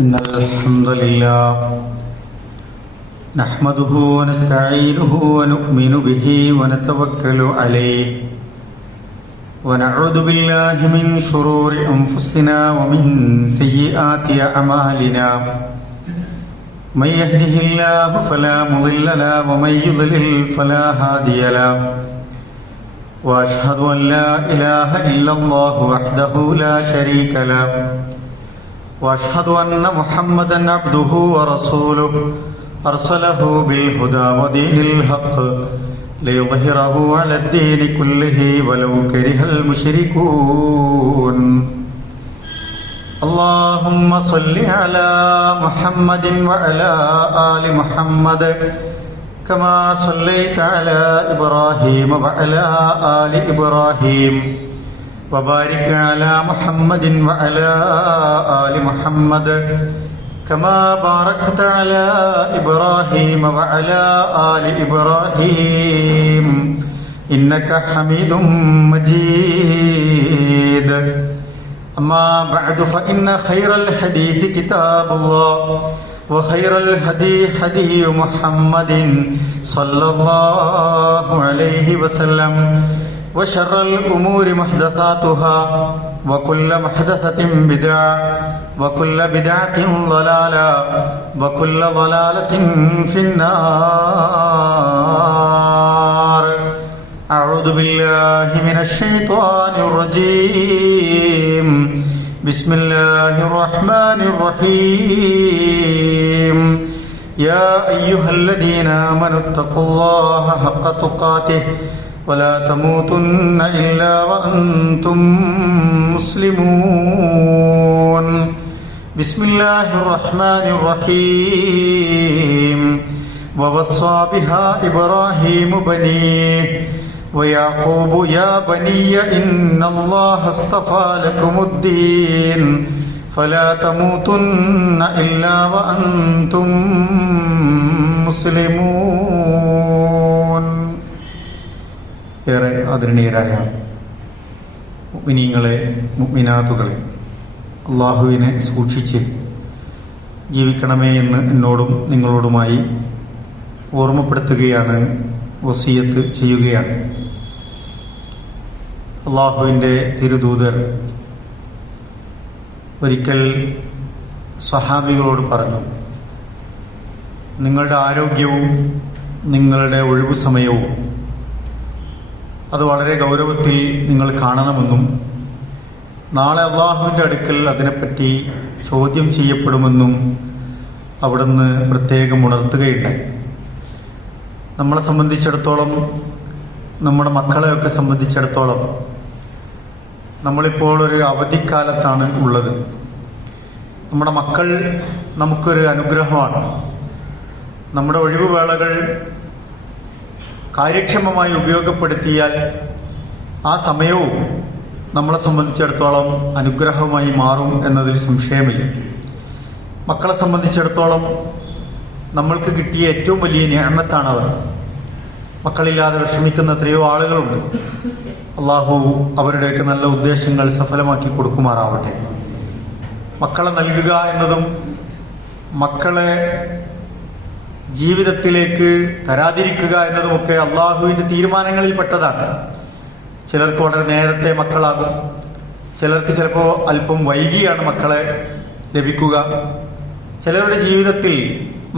إن الحمد لله نحمده ونستعينه ونؤمن به ونتوكل عليه ونعوذ بالله من شرور أنفسنا ومن سيئات أعمالنا من يهده الله فلا مضل له ومن يضلل فلا هادي له وأشهد أن لا إله إلا الله وحده لا شريك له وأشهد أن محمدا عبده ورسوله أرسله بالهدى ودين الحق ليظهره على الدين كله ولو كره المشركون اللهم صل على محمد وعلى آل محمد كما صليت على إبراهيم وعلى آل إبراهيم وبارك على محمد وعلى آل محمد كما باركت على إبراهيم وعلى آل إبراهيم إنك حميد مجيد أما بعد فإن خير الحديث كتاب الله وخير الهدي هدي محمد صلى الله عليه وسلم وشر الأمور محدثاتها وكل محدثة بدعة وكل بدعة ضلالة وكل ضلالة في النار أعوذ بالله من الشيطان الرجيم بسم الله الرحمن الرحيم يا أيها الذين آمنوا اتقوا الله حق تقاته ولا تموتن إلا وأنتم مسلمون بسم الله الرحمن الرحيم ووصى بها إبراهيم بنيه ويعقوب يا بني إن الله اصطفى لكم الدين فلا تموتن إلا وأنتم مسلمون ഏറെ ആദരണീയരായ മുഅ്മിനീങ്ങളെ മുഅ്മിനാത്തുകളെ അല്ലാഹുവിനെ സൂക്ഷിച്ച് ജീവിക്കണമേ എന്ന് എന്നോടും നിങ്ങളോടുമായി ഓർമ്മപ്പെടുത്തുകയാണ്, വസിയത്ത് ചെയ്യുകയാണ്. അല്ലാഹുവിന്റെ തിരുദൂതർ ഒരിക്കൽ സ്വഹാബികളോട് പറഞ്ഞു, നിങ്ങളുടെ ആരോഗ്യവും നിങ്ങളുടെ ഒഴിവു സമയവും അത് വളരെ ഗൗരവത്തിൽ നിങ്ങൾ കാണണമെന്നും നാളെ അല്ലാഹുവിന്റെ അടുക്കൽ അതിനെപ്പറ്റി ചോദ്യം ചെയ്യപ്പെടുമെന്നും അവിടുന്ന് പ്രത്യേകം ഉണർത്തുകയുണ്ടായി. നമ്മളെ സംബന്ധിച്ചിടത്തോളം, നമ്മുടെ മക്കളെയൊക്കെ സംബന്ധിച്ചിടത്തോളം നമ്മളിപ്പോൾ ഒരു അവധിക്കാലത്താണ് ഉള്ളത്. നമ്മുടെ മക്കൾ നമുക്കൊരു അനുഗ്രഹമാണ്. നമ്മുടെ ഒഴിവുവേളകൾ കാര്യക്ഷമമായി ഉപയോഗപ്പെടുത്തിയാൽ ആ സമയവും നമ്മളെ സംബന്ധിച്ചിടത്തോളം അനുഗ്രഹമായി മാറും എന്നതിൽ സംശയമില്ല. മക്കളെ സംബന്ധിച്ചിടത്തോളം നമ്മൾക്ക് കിട്ടിയ ഏറ്റവും വലിയ നിഅമത്താണവർ. മക്കളില്ലാതെ വിഷമിക്കുന്ന എത്രയോ ആളുകളുണ്ട്. അല്ലാഹു അവരുടെയൊക്കെ നല്ല ഉദ്ദേശങ്ങൾ സഫലമാക്കി കൊടുക്കുമാറാവട്ടെ. മക്കളെ നൽകുക എന്നതും മക്കളെ ജീവിതത്തിലേക്ക് തരാതിരിക്കുക എന്നതുമൊക്കെ അള്ളാഹുവിന്റെ തീരുമാനങ്ങളിൽപ്പെട്ടതാണ്. ചിലർക്ക് വളരെ നേരത്തെ മക്കളാകും, ചിലർക്ക് ചിലപ്പോൾ അല്പം വൈകിയാണ് മക്കളെ ലഭിക്കുക. ചിലരുടെ ജീവിതത്തിൽ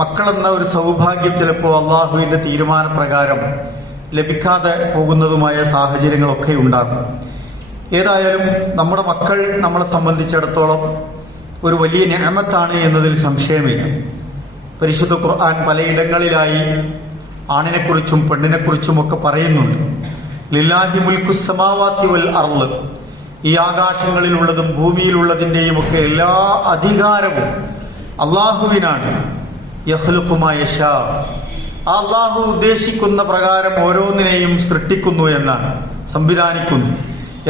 മക്കളെന്ന ഒരു സൗഭാഗ്യം ചിലപ്പോൾ അള്ളാഹുവിന്റെ തീരുമാനപ്രകാരം ലഭിക്കാതെ പോകുന്നതുമായ സാഹചര്യങ്ങളൊക്കെ ഉണ്ടാകും. ഏതായാലും നമ്മുടെ മക്കൾ നമ്മളെ സംബന്ധിച്ചിടത്തോളം ഒരു വലിയ നിഅമത്താണ് എന്നതിൽ സംശയമില്ല. പരിശുദ്ധ ഖുർആൻ പലയിടങ്ങളിലായി ആണിനെക്കുറിച്ചും പെണ്ണിനെക്കുറിച്ചും ഒക്കെ പറയുന്നുണ്ട്. ലില്ലാഹി മുൽക്കുസ് സമാവാതി വൽ അർള്, ഈ ആകാശങ്ങളിലുള്ളതും ഭൂമിയിലുള്ളതിന്റെയും ഒക്കെ എല്ലാ അധികാരവും അള്ളാഹുവിനാണ്. യഖ്ലുഖു മാ യശാ, അള്ളാഹു ഉദ്ദേശിക്കുന്ന പ്രകാരം ഓരോന്നിനെയും സൃഷ്ടിക്കുന്നു എന്നാണ്, സംവിധാനിക്കുന്നു.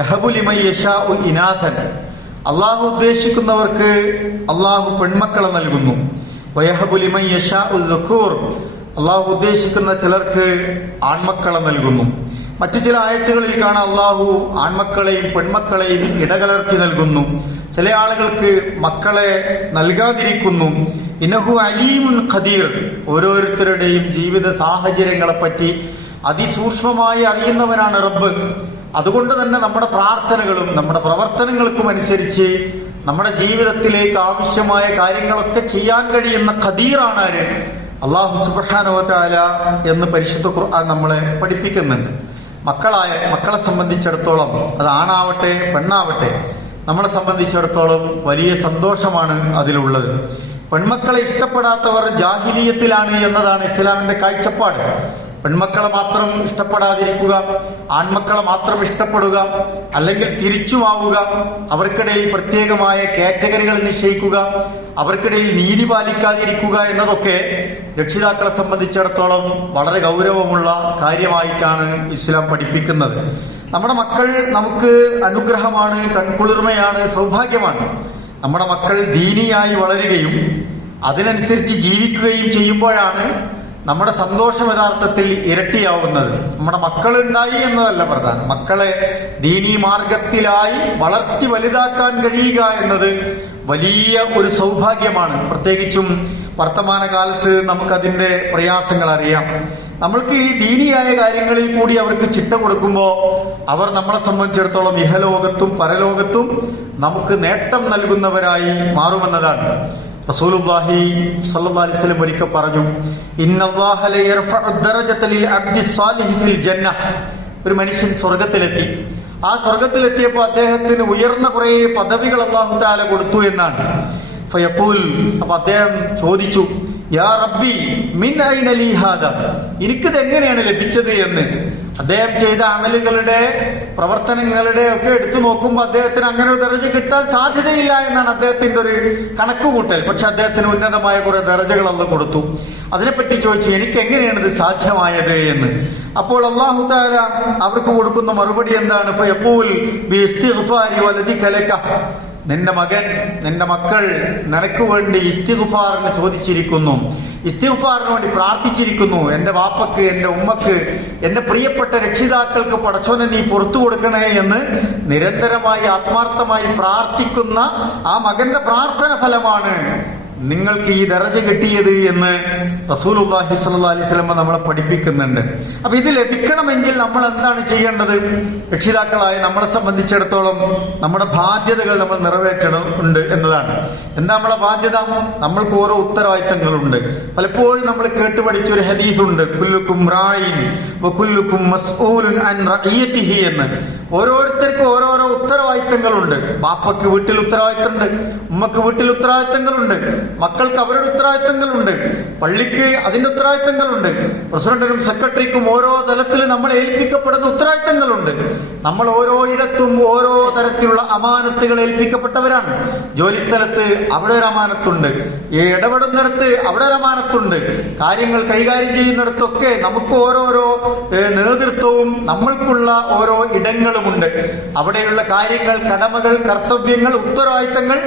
യഹബു ലിമൻ യശാഉ ഇനാഥൻ, അള്ളാഹു ഉദ്ദേശിക്കുന്നവർക്ക് അള്ളാഹു പെൺമക്കളെ നൽകുന്നു. വയഹബു ലിമൻ യശാഉ ദുഖൂർ, അള്ളാഹു ഉദ്ദേശിക്കുന്ന ചിലർക്ക് ആൺമക്കളെ നൽകുന്നു. മറ്റു ചില ആയത്തുകളിൽ കാണാം അള്ളാഹു ആൺമക്കളെയും പെൺമക്കളെയും ഇടകലർത്തി നൽകുന്നു. ചില ആളുകൾക്ക് മക്കളെ നൽകാതിരിക്കുന്നു. ഇന്നഹു അലീമുൻ ഖദീർ, ഓരോരുത്തരുടെയും ജീവിത സാഹചര്യങ്ങളെപ്പറ്റി അതിസൂക്ഷ്മമായി അറിയുന്നവനാണ് റബ്ബ്. അതുകൊണ്ട് തന്നെ നമ്മുടെ പ്രാർത്ഥനകളും നമ്മുടെ പ്രവർത്തനങ്ങൾക്കും അനുസരിച്ച് നമ്മുടെ ജീവിതത്തിലേക്ക് ആവശ്യമായ കാര്യങ്ങളൊക്കെ ചെയ്യാൻ കഴിയുന്ന ഖദീറാണ് ആര്? അല്ലാഹു സുബ്ഹാനഹു വ തആല എന്ന് പരിശുദ്ധ ഖുർആൻ നമ്മളെ പഠിപ്പിക്കുന്നുണ്ട്. മക്കളെ സംബന്ധിച്ചിടത്തോളം, അത് ആണാവട്ടെ പെണ്ണാവട്ടെ, നമ്മളെ സംബന്ധിച്ചിടത്തോളം വലിയ സന്തോഷമാണ് അതിലുള്ളത്. പെൺമക്കളെ ഇഷ്ടപ്പെടാത്തവർ ജാഹിലിയത്തിലാണ് എന്നതാണ് ഇസ്ലാമിന്റെ കാഴ്ചപ്പാട്. പെൺമക്കളെ മാത്രം ഇഷ്ടപ്പെടാതിരിക്കുക, ആൺമക്കളെ മാത്രം ഇഷ്ടപ്പെടുക, അല്ലെങ്കിൽ തിരിച്ചുമാവുക, അവർക്കിടയിൽ പ്രത്യേകമായ കാറ്റഗറികൾ നിശ്ചയിക്കുക, അവർക്കിടയിൽ നീതി പാലിക്കാതിരിക്കുക എന്നതൊക്കെ രക്ഷിതാക്കളെ സംബന്ധിച്ചിടത്തോളം വളരെ ഗൗരവമുള്ള കാര്യമായിട്ടാണ് ഇസ്ലാം പഠിപ്പിക്കുന്നത്. നമ്മുടെ മക്കൾ നമുക്ക് അനുഗ്രഹമാണ്, കൺകുളിർമയാണ്, സൗഭാഗ്യമാണ്. നമ്മുടെ മക്കൾ ദീനിയായി വളരുകയും അതിനനുസരിച്ച് ജീവിക്കുകയും ചെയ്യുമ്പോഴാണ് നമ്മുടെ സന്തോഷം യഥാർത്ഥത്തിൽ ഇരട്ടിയാവുന്നത്. നമ്മുടെ മക്കൾ ഉണ്ടായി എന്നതല്ല പ്രധാനം, മക്കളെ ദീനീ മാർഗത്തിലായി വളർത്തി വലുതാക്കാൻ കഴിയുക എന്നത് വലിയ ഒരു സൗഭാഗ്യമാണ്. പ്രത്യേകിച്ചും വർത്തമാനകാലത്ത് നമുക്കതിന്റെ പ്രയാസങ്ങൾ അറിയാം. നമ്മൾക്ക് ഈ ദീനിയായ കാര്യങ്ങളിൽ കൂടി അവർക്ക് ചിട്ട കൊടുക്കുമ്പോൾ അവർ നമ്മളെ സംബന്ധിച്ചിടത്തോളം ഇഹലോകത്തും പരലോകത്തും നമുക്ക് നേട്ടം നൽകുന്നവരായി മാറുമെന്നതാണ്. റസൂലുള്ളാഹി സ്വല്ലല്ലാഹു അലൈഹി വസല്ലം ഒരിക്കൽ പറഞ്ഞു, ഇന്നല്ലാഹ ലയർഫഉ ദറജത ലിൽ അബ്ദി സ്വാലിഹി ഫിൽ ജന്നഹ. ഒരു മനുഷ്യൻ സ്വർഗത്തിലെത്തി. ആ സ്വർഗത്തിലെത്തിയപ്പോൾ അദ്ദേഹത്തിന് ഉയർന്ന കുറെ പദവികൾ അല്ലാഹു തആല കൊടുത്തു എന്നാണ്. ഫയഖൂൽ, അപ്പൊ അദ്ദേഹം ചോദിച്ചു, യാ റബ്ബി മിൻ ഐന ലീ ഹാദാ, എനിക്കിത് എങ്ങനെയാണ് ലഭിച്ചത് എന്ന്. അദ്ദേഹം ചെയ്ത അമലുകളുടെ പ്രവർത്തനങ്ങളുടെ ഒക്കെ എടുത്തു നോക്കുമ്പോൾ അദ്ദേഹത്തിന് അങ്ങനെ ഒരു ദർജ കിട്ടാൻ സാധ്യതയില്ല എന്നാണ് അദ്ദേഹത്തിന്റെ ഒരു കണക്കുകൂട്ടൽ. പക്ഷെ അദ്ദേഹത്തിന് ഉന്നതമായ കുറെ ദർജകൾ അല്ലാഹു കൊടുത്തു. അതിനെപ്പറ്റി ചോദിച്ചു, എനിക്ക് എങ്ങനെയാണ് ഇത് സാധ്യമായത് എന്ന്. അപ്പോൾ അല്ലാഹു തആല അവർക്ക് കൊടുക്കുന്ന മറുപടി എന്താണ്? ഫയഖൂൽ ബിഇസ്തിഗ്ഫാരി വലദിക ലക, നിന്റെ മകൻ, നിന്റെ മക്കൾ നിനക്ക് വേണ്ടി ഇസ്തിഗ്ഫാറിന് ചോദിച്ചിരിക്കുന്നു, ഇസ്തിഗ്ഫാറിന് വേണ്ടി പ്രാർത്ഥിച്ചിരിക്കുന്നു. എന്റെ വാപ്പക്ക്, എന്റെ ഉമ്മക്ക്, എന്റെ പ്രിയപ്പെട്ട രക്ഷിതാക്കൾക്ക് പടച്ചോനെ നീ പുറത്തു കൊടുക്കണേ എന്ന് നിരന്തരമായി ആത്മാർത്ഥമായി പ്രാർത്ഥിക്കുന്ന ആ മകന്റെ പ്രാർത്ഥന ഫലമാണ് നിങ്ങൾക്ക് ഈ ദർജ കിട്ടിയത് എന്ന് റസൂലുള്ളാഹി സ്വല്ലല്ലാഹു അലൈഹി വസല്ലം നമ്മളെ പഠിപ്പിക്കുന്നുണ്ട്. അപ്പൊ ഇത് ലഭിക്കണമെങ്കിൽ നമ്മൾ എന്താണ് ചെയ്യേണ്ടത്? രക്ഷിതാക്കളായ നമ്മളെ സംബന്ധിച്ചിടത്തോളം നമ്മുടെ ബാധ്യതകൾ നമ്മൾ നിറവേറ്റണമുണ്ട് എന്നതാണ്. എന്താ നമ്മളെ ബാധ്യത? നമ്മൾക്ക് ഓരോ ഉത്തരവാദിത്തങ്ങളുണ്ട്. പലപ്പോഴും നമ്മൾ കേട്ടുപഠിച്ചൊരു ഹദീസുണ്ട്, കുല്ലുക്കും റായിൻ വകുല്ലുക്കും മസ്ഊലുൻ അൻ റഇയതിഹി എന്ന്. ഓരോരുത്തർക്കും ഓരോരോ ഉത്തരവാദിത്തങ്ങളുണ്ട്. ബാപ്പക്ക് വീട്ടിൽ ഉത്തരവാദിത്തമുണ്ട്, ഉമ്മക്ക് വീട്ടിൽ ഉത്തരവാദിത്തങ്ങളുണ്ട്, മക്കൾക്ക് അവരുടെ ഉത്തരവാദിത്തങ്ങളുണ്ട്, പള്ളിക്ക് അതിന്റെ ഉത്തരവാദിത്തങ്ങളുണ്ട്, പ്രസിഡന്റിനും സെക്രട്ടറിക്കും ഓരോ തലത്തിൽ നമ്മൾ ഏൽപ്പിക്കപ്പെടുന്ന ഉത്തരവാദിത്തങ്ങളുണ്ട്. നമ്മൾ ഓരോ ഇടത്തും ഓരോ തരത്തിലുള്ള അമാനത്തുകൾ ഏൽപ്പിക്കപ്പെട്ടവരാണ്. ജോലിസ്ഥലത്ത് അവിടെ ഒരു അമാനത്തുണ്ട്, ഇടപെടുന്നിടത്ത് അവിടെ ഒരു അമാനത്തുണ്ട്, കാര്യങ്ങൾ കൈകാര്യം ചെയ്യുന്നിടത്തൊക്കെ നമുക്ക് ഓരോരോ നേതൃത്വവും നമ്മൾക്കുള്ള ഓരോ ഇടങ്ങളുമുണ്ട്. അവിടെയുള്ള കാര്യങ്ങൾ, കടമകൾ, കർത്തവ്യങ്ങൾ, ഉത്തരവാദിത്തങ്ങൾ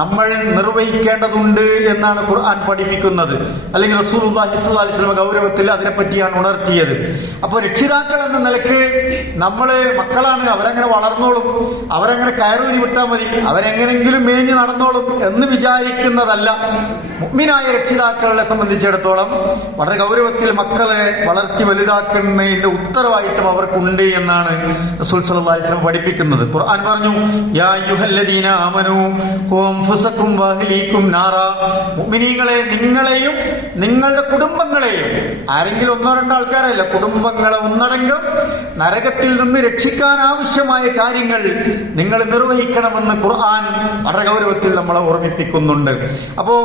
നമ്മൾ നിർവഹിക്കേണ്ടതുണ്ട് എന്നാണ് ഖുർആൻ പഠിപ്പിക്കുന്നത്. അല്ലെങ്കിൽ റസൂലുള്ളാഹി സ്വല്ലല്ലാഹു അലൈഹി വസല്ലം ഗൗരവത്തിൽ അതിനെപ്പറ്റിയാണ് ഉണർത്തിയത്. അപ്പൊ രക്ഷിതാക്കൾ എന്ന നിലയ്ക്ക് നമ്മള് മക്കളാണ്, അവരങ്ങനെ വളർന്നോളും, അവരങ്ങനെ കയറൂരി വിട്ടാൽ മതി, അവരെങ്ങനെങ്കിലും മേഞ്ഞു നടന്നോളും എന്ന് വിചാരിക്കുന്നതല്ല. മുഅ്മിനായ രക്ഷിതാക്കളെ സംബന്ധിച്ചിടത്തോളം വളരെ ഗൗരവത്തിൽ മക്കളെ വളർത്തി വലുതാക്കുന്നതിന്റെ ഉത്തരവാദിത്തം അവർക്കുണ്ട് എന്നാണ് റസൂൽ സ്വല്ലല്ലാഹു അലൈഹി വസല്ലം പഠിപ്പിക്കുന്നത്. ഖുർആൻ പറഞ്ഞു, യാ അയ്യുഹല്ലദീന ആമനൂ ഖൂ അൻഫുസകും വഅഹ്ലീകും നാറാ. മുഅ്മിനീങ്ങളെ, നിങ്ങളെയും നിങ്ങളുടെ കുടുംബങ്ങളെയും, ആരെങ്കിലും ഒന്നോ രണ്ടോ ആൾക്കാരല്ല, കുടുംബങ്ങളെ ഒന്നടങ്കം നരകത്തിൽ നിന്ന് രക്ഷിക്കാൻ ആവശ്യമായ കാര്യങ്ങൾ നിങ്ങൾ നിർവഹിക്കണമെന്ന് ഖുർആൻ വളരെ ഗൗരവത്തിൽ നമ്മളെ ഓർമ്മിപ്പിക്കുന്നുണ്ട്. അപ്പോ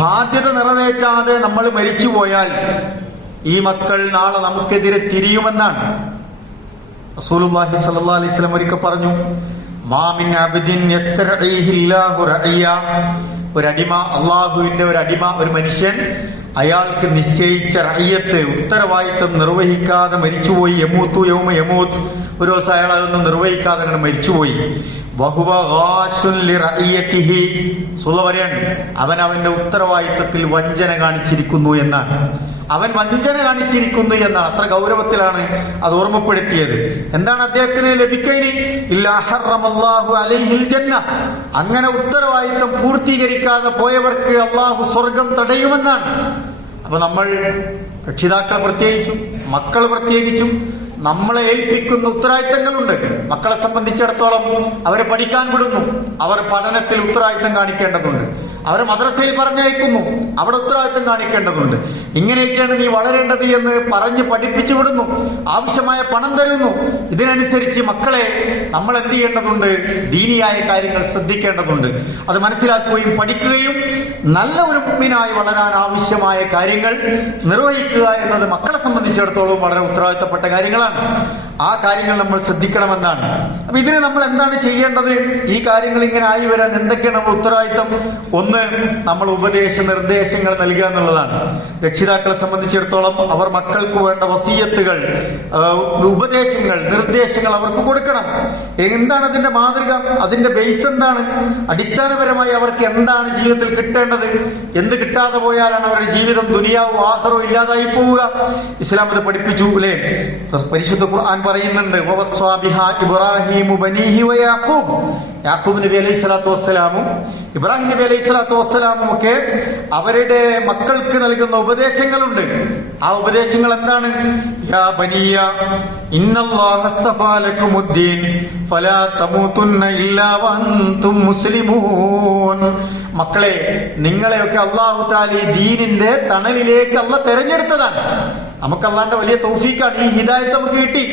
ബാധ്യത നിറവേറ്റാതെ നമ്മൾ മരിച്ചുപോയാൽ ഈ മക്കൾ നാളെ നമുക്കെതിരെ തിരിയുമെന്നാണ് റസൂലുള്ളാഹി സ്വല്ലല്ലാഹു അലൈഹി വസല്ലം ഒരിക്കൽ പറഞ്ഞു, മാ മിൻ അബ്ദിൻ യസ്തർഈഹില്ലാഹു റഅയ്യ. ഒരടിമ, അള്ളാഹുവിന്റെ ഒരു അടിമ, ഒരു മനുഷ്യൻ, അയാൾക്ക് നിശ്ചയിച്ച റഅയ്യത്ത്, ഉത്തരവാദിത്വം നിർവഹിക്കാതെ മരിച്ചുപോയി. യമൂത്തു യൗമ യമൂത്ത്, ഒരു ദിവസം അയാൾ അതൊന്നും നിർവഹിക്കാതെ അങ്ങനെ മരിച്ചുപോയി. വഹുവ ഗാശുൻ ലിറഇയതിഹി. സുള്ള പറയാണ്, അവൻ അവന്റെ ഉത്തരവാദിത്തത്തിൽ വഞ്ചന കാണിച്ചിരിക്കുന്നു എന്നാണ്. അവൻ വഞ്ചന കാണിച്ചിരിക്കുന്നു എന്നാണ്. അത്ര ഗൗരവത്തിലാണ് അത് ഓർമ്മപ്പെടുത്തിയത്. എന്താണ് അദ്ദേഹത്തിന് ലഭിക്കൈനി? ഇല്ലാ ഹറമല്ലാഹു അലൈഹിൽ ജന്ന. അങ്ങനെ ഉത്തരവാദിത്തം പൂർത്തീകരിക്കാതെ പോയവർക്ക് അള്ളാഹു സ്വർഗം തടയുമെന്നാണ്. അപ്പൊ നമ്മൾ രക്ഷിതാക്കൾ പ്രത്യേകിച്ചും മക്കൾ പ്രത്യേകിച്ചും നമ്മളെ ഏൽപ്പിക്കുന്ന ഉത്തരവാദിത്തങ്ങളുണ്ട്. മക്കളെ സംബന്ധിച്ചിടത്തോളം അവരെ പഠിക്കാൻ വിടുന്നു, അവർ പഠനത്തിൽ ഉത്തരവാദിത്തം കാണിക്കേണ്ടതുണ്ട്. അവരെ മദ്രസയിൽ പറഞ്ഞയക്കുന്നു, അവിടെ ഉത്തരവാദിത്തം കാണിക്കേണ്ടതുണ്ട്. ഇങ്ങനെയൊക്കെയാണ് നീ വളരേണ്ടത് എന്ന് പറഞ്ഞ് പഠിപ്പിച്ചു വിടുന്നു, ആവശ്യമായ പണം തരുന്നു. ഇതിനനുസരിച്ച് മക്കളെ നമ്മൾ എന്ത് ചെയ്യേണ്ടതുണ്ട്? ദീനിയായ കാര്യങ്ങൾ ശ്രദ്ധിക്കേണ്ടതുണ്ട്. അത് മനസ്സിലാക്കുകയും പഠിക്കുകയും നല്ല ഒരു മുഅ്മിനായി വളരാൻ ആവശ്യമായ കാര്യങ്ങൾ നിർവഹിക്കുക എന്നത് മക്കളെ സംബന്ധിച്ചിടത്തോളം വളരെ ഉത്തരവാദിത്തപ്പെട്ട കാര്യങ്ങളാണ്. ആ കാര്യങ്ങൾ നമ്മൾ ശ്രദ്ധിക്കണമെന്നാണ്. അപ്പൊ ഇതിന് നമ്മൾ എന്താണ് ചെയ്യേണ്ടത്? ഈ കാര്യങ്ങൾ ഇങ്ങനെ ആയി വരാൻ എന്തൊക്കെയാണ് നമ്മൾ ഉത്തരവാദിത്തം? ഒന്ന്, നമ്മൾ ഉപദേശ നിർദ്ദേശങ്ങൾ നൽകുക എന്നുള്ളതാണ്. രക്ഷിതാക്കളെ സംബന്ധിച്ചിടത്തോളം അവർ മക്കൾക്ക് വേണ്ട വസീയത്തുകൾ, ഉപദേശങ്ങൾ, നിർദ്ദേശങ്ങൾ അവർക്ക് കൊടുക്കണം. എന്താണ് അതിന്റെ മാതൃക? അതിന്റെ ബേസ് എന്താണ്? അടിസ്ഥാനപരമായി അവർക്ക് എന്താണ് ജീവിതത്തിൽ കിട്ടേണ്ടത്? എന്ത് കിട്ടാതെ പോയാലാണ് അവരുടെ ജീവിതം ദുനിയാവും ആഖിറവും ഇല്ലാതായി പോവുക? ഇസ്ലാം അത് പഠിപ്പിച്ചു അല്ലേ? പരിശുദ്ധ ഖുർആൻ പറയുന്നുണ്ട്, വവസ്വാ ബിഹാ ഇബ്രാഹീമു ബനീഹി വയാഖൂബ്. യാക്കൂബ് നബി അലൈഹി സ്വലാത്തു വസ്സലാമും ഇബ്രാഹിം നബി അലൈഹി സ്വലാത്തു വസ്സലാമും ഒക്കെ അവരുടെ മക്കൾക്ക് നൽകുന്ന ഉപദേശങ്ങളുണ്ട്. ആ ഉപദേശങ്ങൾ എന്താണ്? യാ ബനിയ ഇന്നല്ലാഹ അസ്തഫാ ലക്കുമുദ്ദീൻ ഫലാ തമൂതുന്ന ഇല്ലാ വഅൻതും മുസ്ലിമൂൻ. മക്കളെ, നിങ്ങളെയൊക്കെ അല്ലാഹു തആല ഈ ദീനിന്റെ തണലിലേക്ക് അല്ലാഹു തെരഞ്ഞെടുത്തതാണ്. നമുക്ക് അള്ളാന്റെ വലിയ തൗഫീഖാണ്. ഈ ഹിദായത്ത് നമുക്ക് കിട്ടി.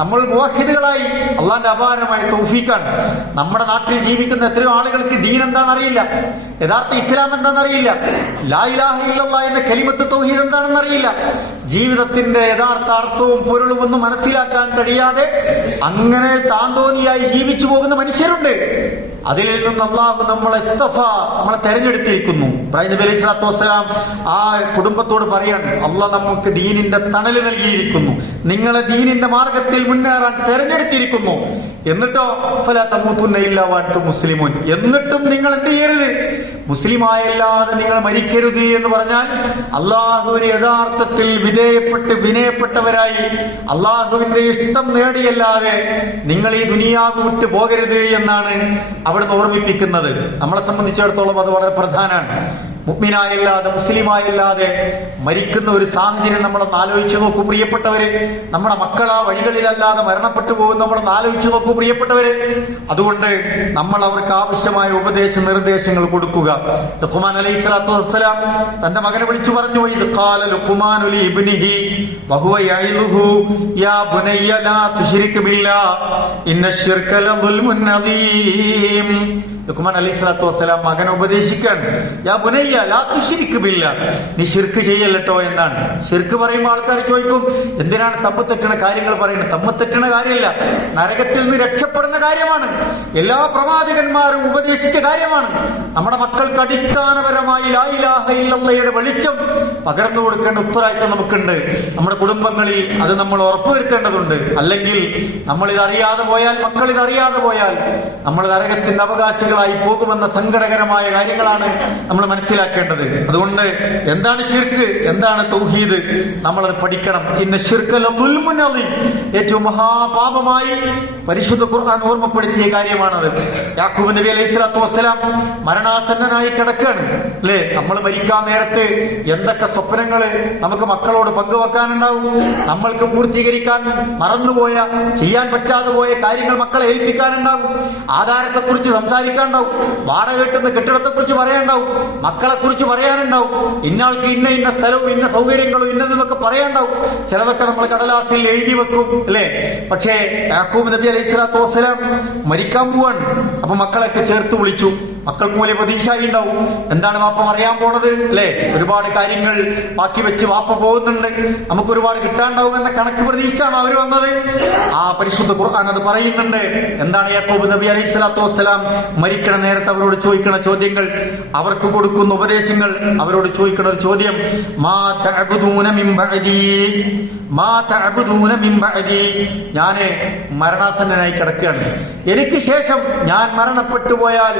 നമ്മൾ മുവഹിദുകളായി. അള്ളാന്റെ അപാരമായ തൗഫീഖാണ്. നമ്മുടെ നാട്ടിൽ ജീവിക്കുന്ന എത്രയോ ആളുകൾക്ക് ദീൻ എന്താണെന്നറിയില്ല, യഥാർത്ഥ ഇസ്ലാം എന്താണെന്നറിയില്ല, ലാ ഇലാഹ ഇല്ലല്ലാഹ് എന്ന കലിമത്ത് തൗഹീദ് എന്താണെന്നറിയില്ല. ജീവിതത്തിന്റെ യഥാർത്ഥ അർത്ഥവും പൊരുളും ഒന്നും മനസ്സിലാക്കാൻ കഴിയാതെ അങ്ങനെ താന്തോന്നിയായി ജീവിച്ചു പോകുന്ന മനുഷ്യരുണ്ട്. അതിൽ നിന്നും അള്ളാഹു നമ്മളെ നമ്മളെ തെരഞ്ഞെടുത്തിരിക്കുന്നു. ഇബ്രാഹിം നബി അലൈഹി സ്വലാത്തു വസ്സലാം ആ കുടുംബത്തോട് പറയാണ്, അള്ളാഹ് നമുക്ക് ദീനിന്റെ തണല് നൽകിയിരിക്കുന്നു, നിങ്ങളെ ദീനിന്റെ മാർഗത്തിൽ മുന്നേറാൻ തെരഞ്ഞെടുത്തിരിക്കുന്നു. എന്നിട്ടോ ഫലാ തമൂതുന്ന ഇല്ലാ വഅൻതും മുസ്ലിമൂൻ. എന്നിട്ടും നിങ്ങൾ എന്ത് ചെയ്യരുത്? മുസ്ലിമായല്ലാതെ നിങ്ങൾ മരിക്കരുത് എന്ന് പറഞ്ഞാൽ അള്ളാഹുവിന് യഥാർത്ഥത്തിൽ വിനയപ്പെട്ടവരായി അള്ളാഹുവിന്റെ ഇഷ്ടം നേടിയല്ലാതെ നിങ്ങൾ ഈ ദുനിയാവ് വിട്ട് പോകരുത് എന്നാണ് അവിടുന്ന് ഓർമ്മിപ്പിക്കുന്നത്. നമ്മളെ സംബന്ധിച്ചിടത്തോളം അത് വളരെ പ്രധാനമാണ്. മുഅ്മിനായല്ലാതെ മുസ്ലിമായല്ലാതെ മരിക്കുന്ന ഒരു സാഹചര്യം നമ്മളൊന്ന് ആലോചിച്ചു നോക്കൂ പ്രിയപ്പെട്ടവര്. നമ്മുടെ മക്കൾ ആ വഴികളിലല്ലാതെ മരണപ്പെട്ടു പോകും. നമ്മളൊന്ന് ആലോചിച്ചു നോക്കൂ പ്രിയപ്പെട്ടവര്. അതുകൊണ്ട് നമ്മൾ അവർക്ക് ആവശ്യമായ ഉപദേശ നിർദ്ദേശങ്ങൾ കൊടുക്കുക. ലുഖ്മാൻ അലൈഹി സ്വലാത്തു വസ്സലാം തന്റെ മകനെ വിളിച്ചു പറഞ്ഞു, ഇത് ഖാല ലുഖ്മാനു ലി ഇബ്നിഹി വഹുവ യഇലുഹു യാ ബുനയ്യ ലാ തുശ്രിക് ബില്ലാഹ് ഇന്നശ്ശിർക ലദുൽമുൻ അദീം. ലുഖ്മാൻ അലൈഹി സ്വലാത്തു വസ്സലാം മകനെ ഉപദേശിക്കാൻ, യാ ബുനയ്യ ലാ തുശ്രിക് ബില്ലാഹ്, നീ ശിർക്ക് ചെയ്യല്ലോ എന്നാണ്. ശിർക്ക് പറയുമ്പോൾ ആൾക്കാർ ചോദിക്കും, എന്തിനാണ് തമ്മിത്തെറ്റണ കാര്യങ്ങൾ പറയുന്നത്? തമ്മിത്തെറ്റണ കാര്യമല്ല, നരകത്തിൽ നിന്ന് രക്ഷപ്പെടുന്ന കാര്യമാണ്. എല്ലാ പ്രവാചകന്മാരും ഉപദേശിച്ച കാര്യമാണ്. നമ്മുടെ മക്കൾക്ക് അടിസ്ഥാനപരമായി ലാ ഇലാഹ ഇല്ലല്ലാഹയുടെ വെളിച്ചം പകർന്നു കൊടുക്കേണ്ട ഉത്തരവാദിത്വം നമുക്കുണ്ട്. നമ്മുടെ കുടുംബങ്ങളിൽ അത് നമ്മൾ ഉറപ്പുവരുത്തേണ്ടതുണ്ട്. അല്ലെങ്കിൽ നമ്മൾ ഇതറിയാതെ പോയാൽ, മക്കൾ ഇതറിയാതെ പോയാൽ നമ്മൾ നരകത്തിന്റെ അവകാശികളായി പോകുമെന്ന സങ്കടകരമായ കാര്യങ്ങളാണ് നമ്മൾ മനസ്സിലാക്കേണ്ടത്. അതുകൊണ്ട് എന്താണ് ശിർക്ക്, എന്താണ് തൗഹീദ്, നമ്മളത് പഠിക്കണം. ഇന്ന ശിർക ലദുൽമുൻ അദീം, ഏറ്റവും മഹാപാപമായി പരിശുദ്ധ ഖുർആൻ ഓർമ്മപ്പെടുത്തിയ കാര്യമാണത്. യാക്കൂബ് നബി അലൈഹി സ്വലാത്തു വസ്സലാം മരണാസന്നനായി കിടക്കുകയാണ് അല്ലേ? നമ്മൾ മരിക്കാൻ നേരത്ത് എന്തൊക്കെ സ്വപ്നങ്ങള് നമുക്ക് മക്കളോട് പങ്കുവെക്കാനുണ്ടാവും. നമ്മൾക്ക് പൂർത്തീകരിക്കാൻ മറന്നുപോയ, ചെയ്യാൻ പറ്റാതെ പോയ കാര്യങ്ങൾ മക്കളെ ഏൽപ്പിക്കാനുണ്ടാവും. ആധാരത്തെക്കുറിച്ച് സംസാരിക്കാനുണ്ടാവും. വാടക കിട്ടുന്ന കെട്ടിടത്തെക്കുറിച്ച് പറയാനുണ്ടാവും. മക്കളെ കുറിച്ച് പറയാനുണ്ടാവും. ഇന്നയാൾക്ക് ഇന്ന സ്ഥലവും ഇന്ന സൗകര്യങ്ങളും ഇന്നതെന്നൊക്കെ പറയാനുണ്ടാവും. ചിലതൊക്കെ നമ്മൾ കടലാസിൽ എഴുതി വെക്കും അല്ലേ? പക്ഷേ യാക്കൂബ് നബി അലൈഹി സ്വലാത്തു വസ്സലാം മരിക്കാൻ പോവാണ്. അപ്പൊ മക്കളൊക്കെ ചേർത്ത് വിളിച്ചു. മക്കൾക്കും വലിയ പ്രതീക്ഷയായി ഉണ്ടാവും. എന്താണ് വാപ്പ പറയാൻ പോണത് അല്ലെ? ഒരുപാട് കാര്യങ്ങൾ ബാക്കി വെച്ച് വാപ്പ പോകുന്നുണ്ട്, നമുക്ക് ഒരുപാട് കിട്ടാണ്ടാവും എന്ന കണക്ക് പ്രതീക്ഷയാണ് അവർ വന്നത്. ആ പരിശുദ്ധ ഖുർആൻ അത് പറയുന്നുണ്ട്. എന്താണ് യാക്കൂബ് നബി അലൈഹി സ്വലാത്തു വസ്സലാം മരിക്കണ നേരത്തെ അവരോട് ചോദിക്കണ ചോദ്യങ്ങൾ, അവർക്ക് കൊടുക്കുന്ന ഉപദേശങ്ങൾ, അവരോട് ചോദിക്കണ ഒരു ചോദ്യം, മാ തഅബുദൂന മിൻ ബഅദി, മാ തഅബുദൂന മിൻ ബഅദി, ഞാന് മരണാസന്നനായി കിടക്കുകയാണ്, എനിക്ക് ശേഷം ഞാൻ മരണപ്പെട്ടു പോയാൽ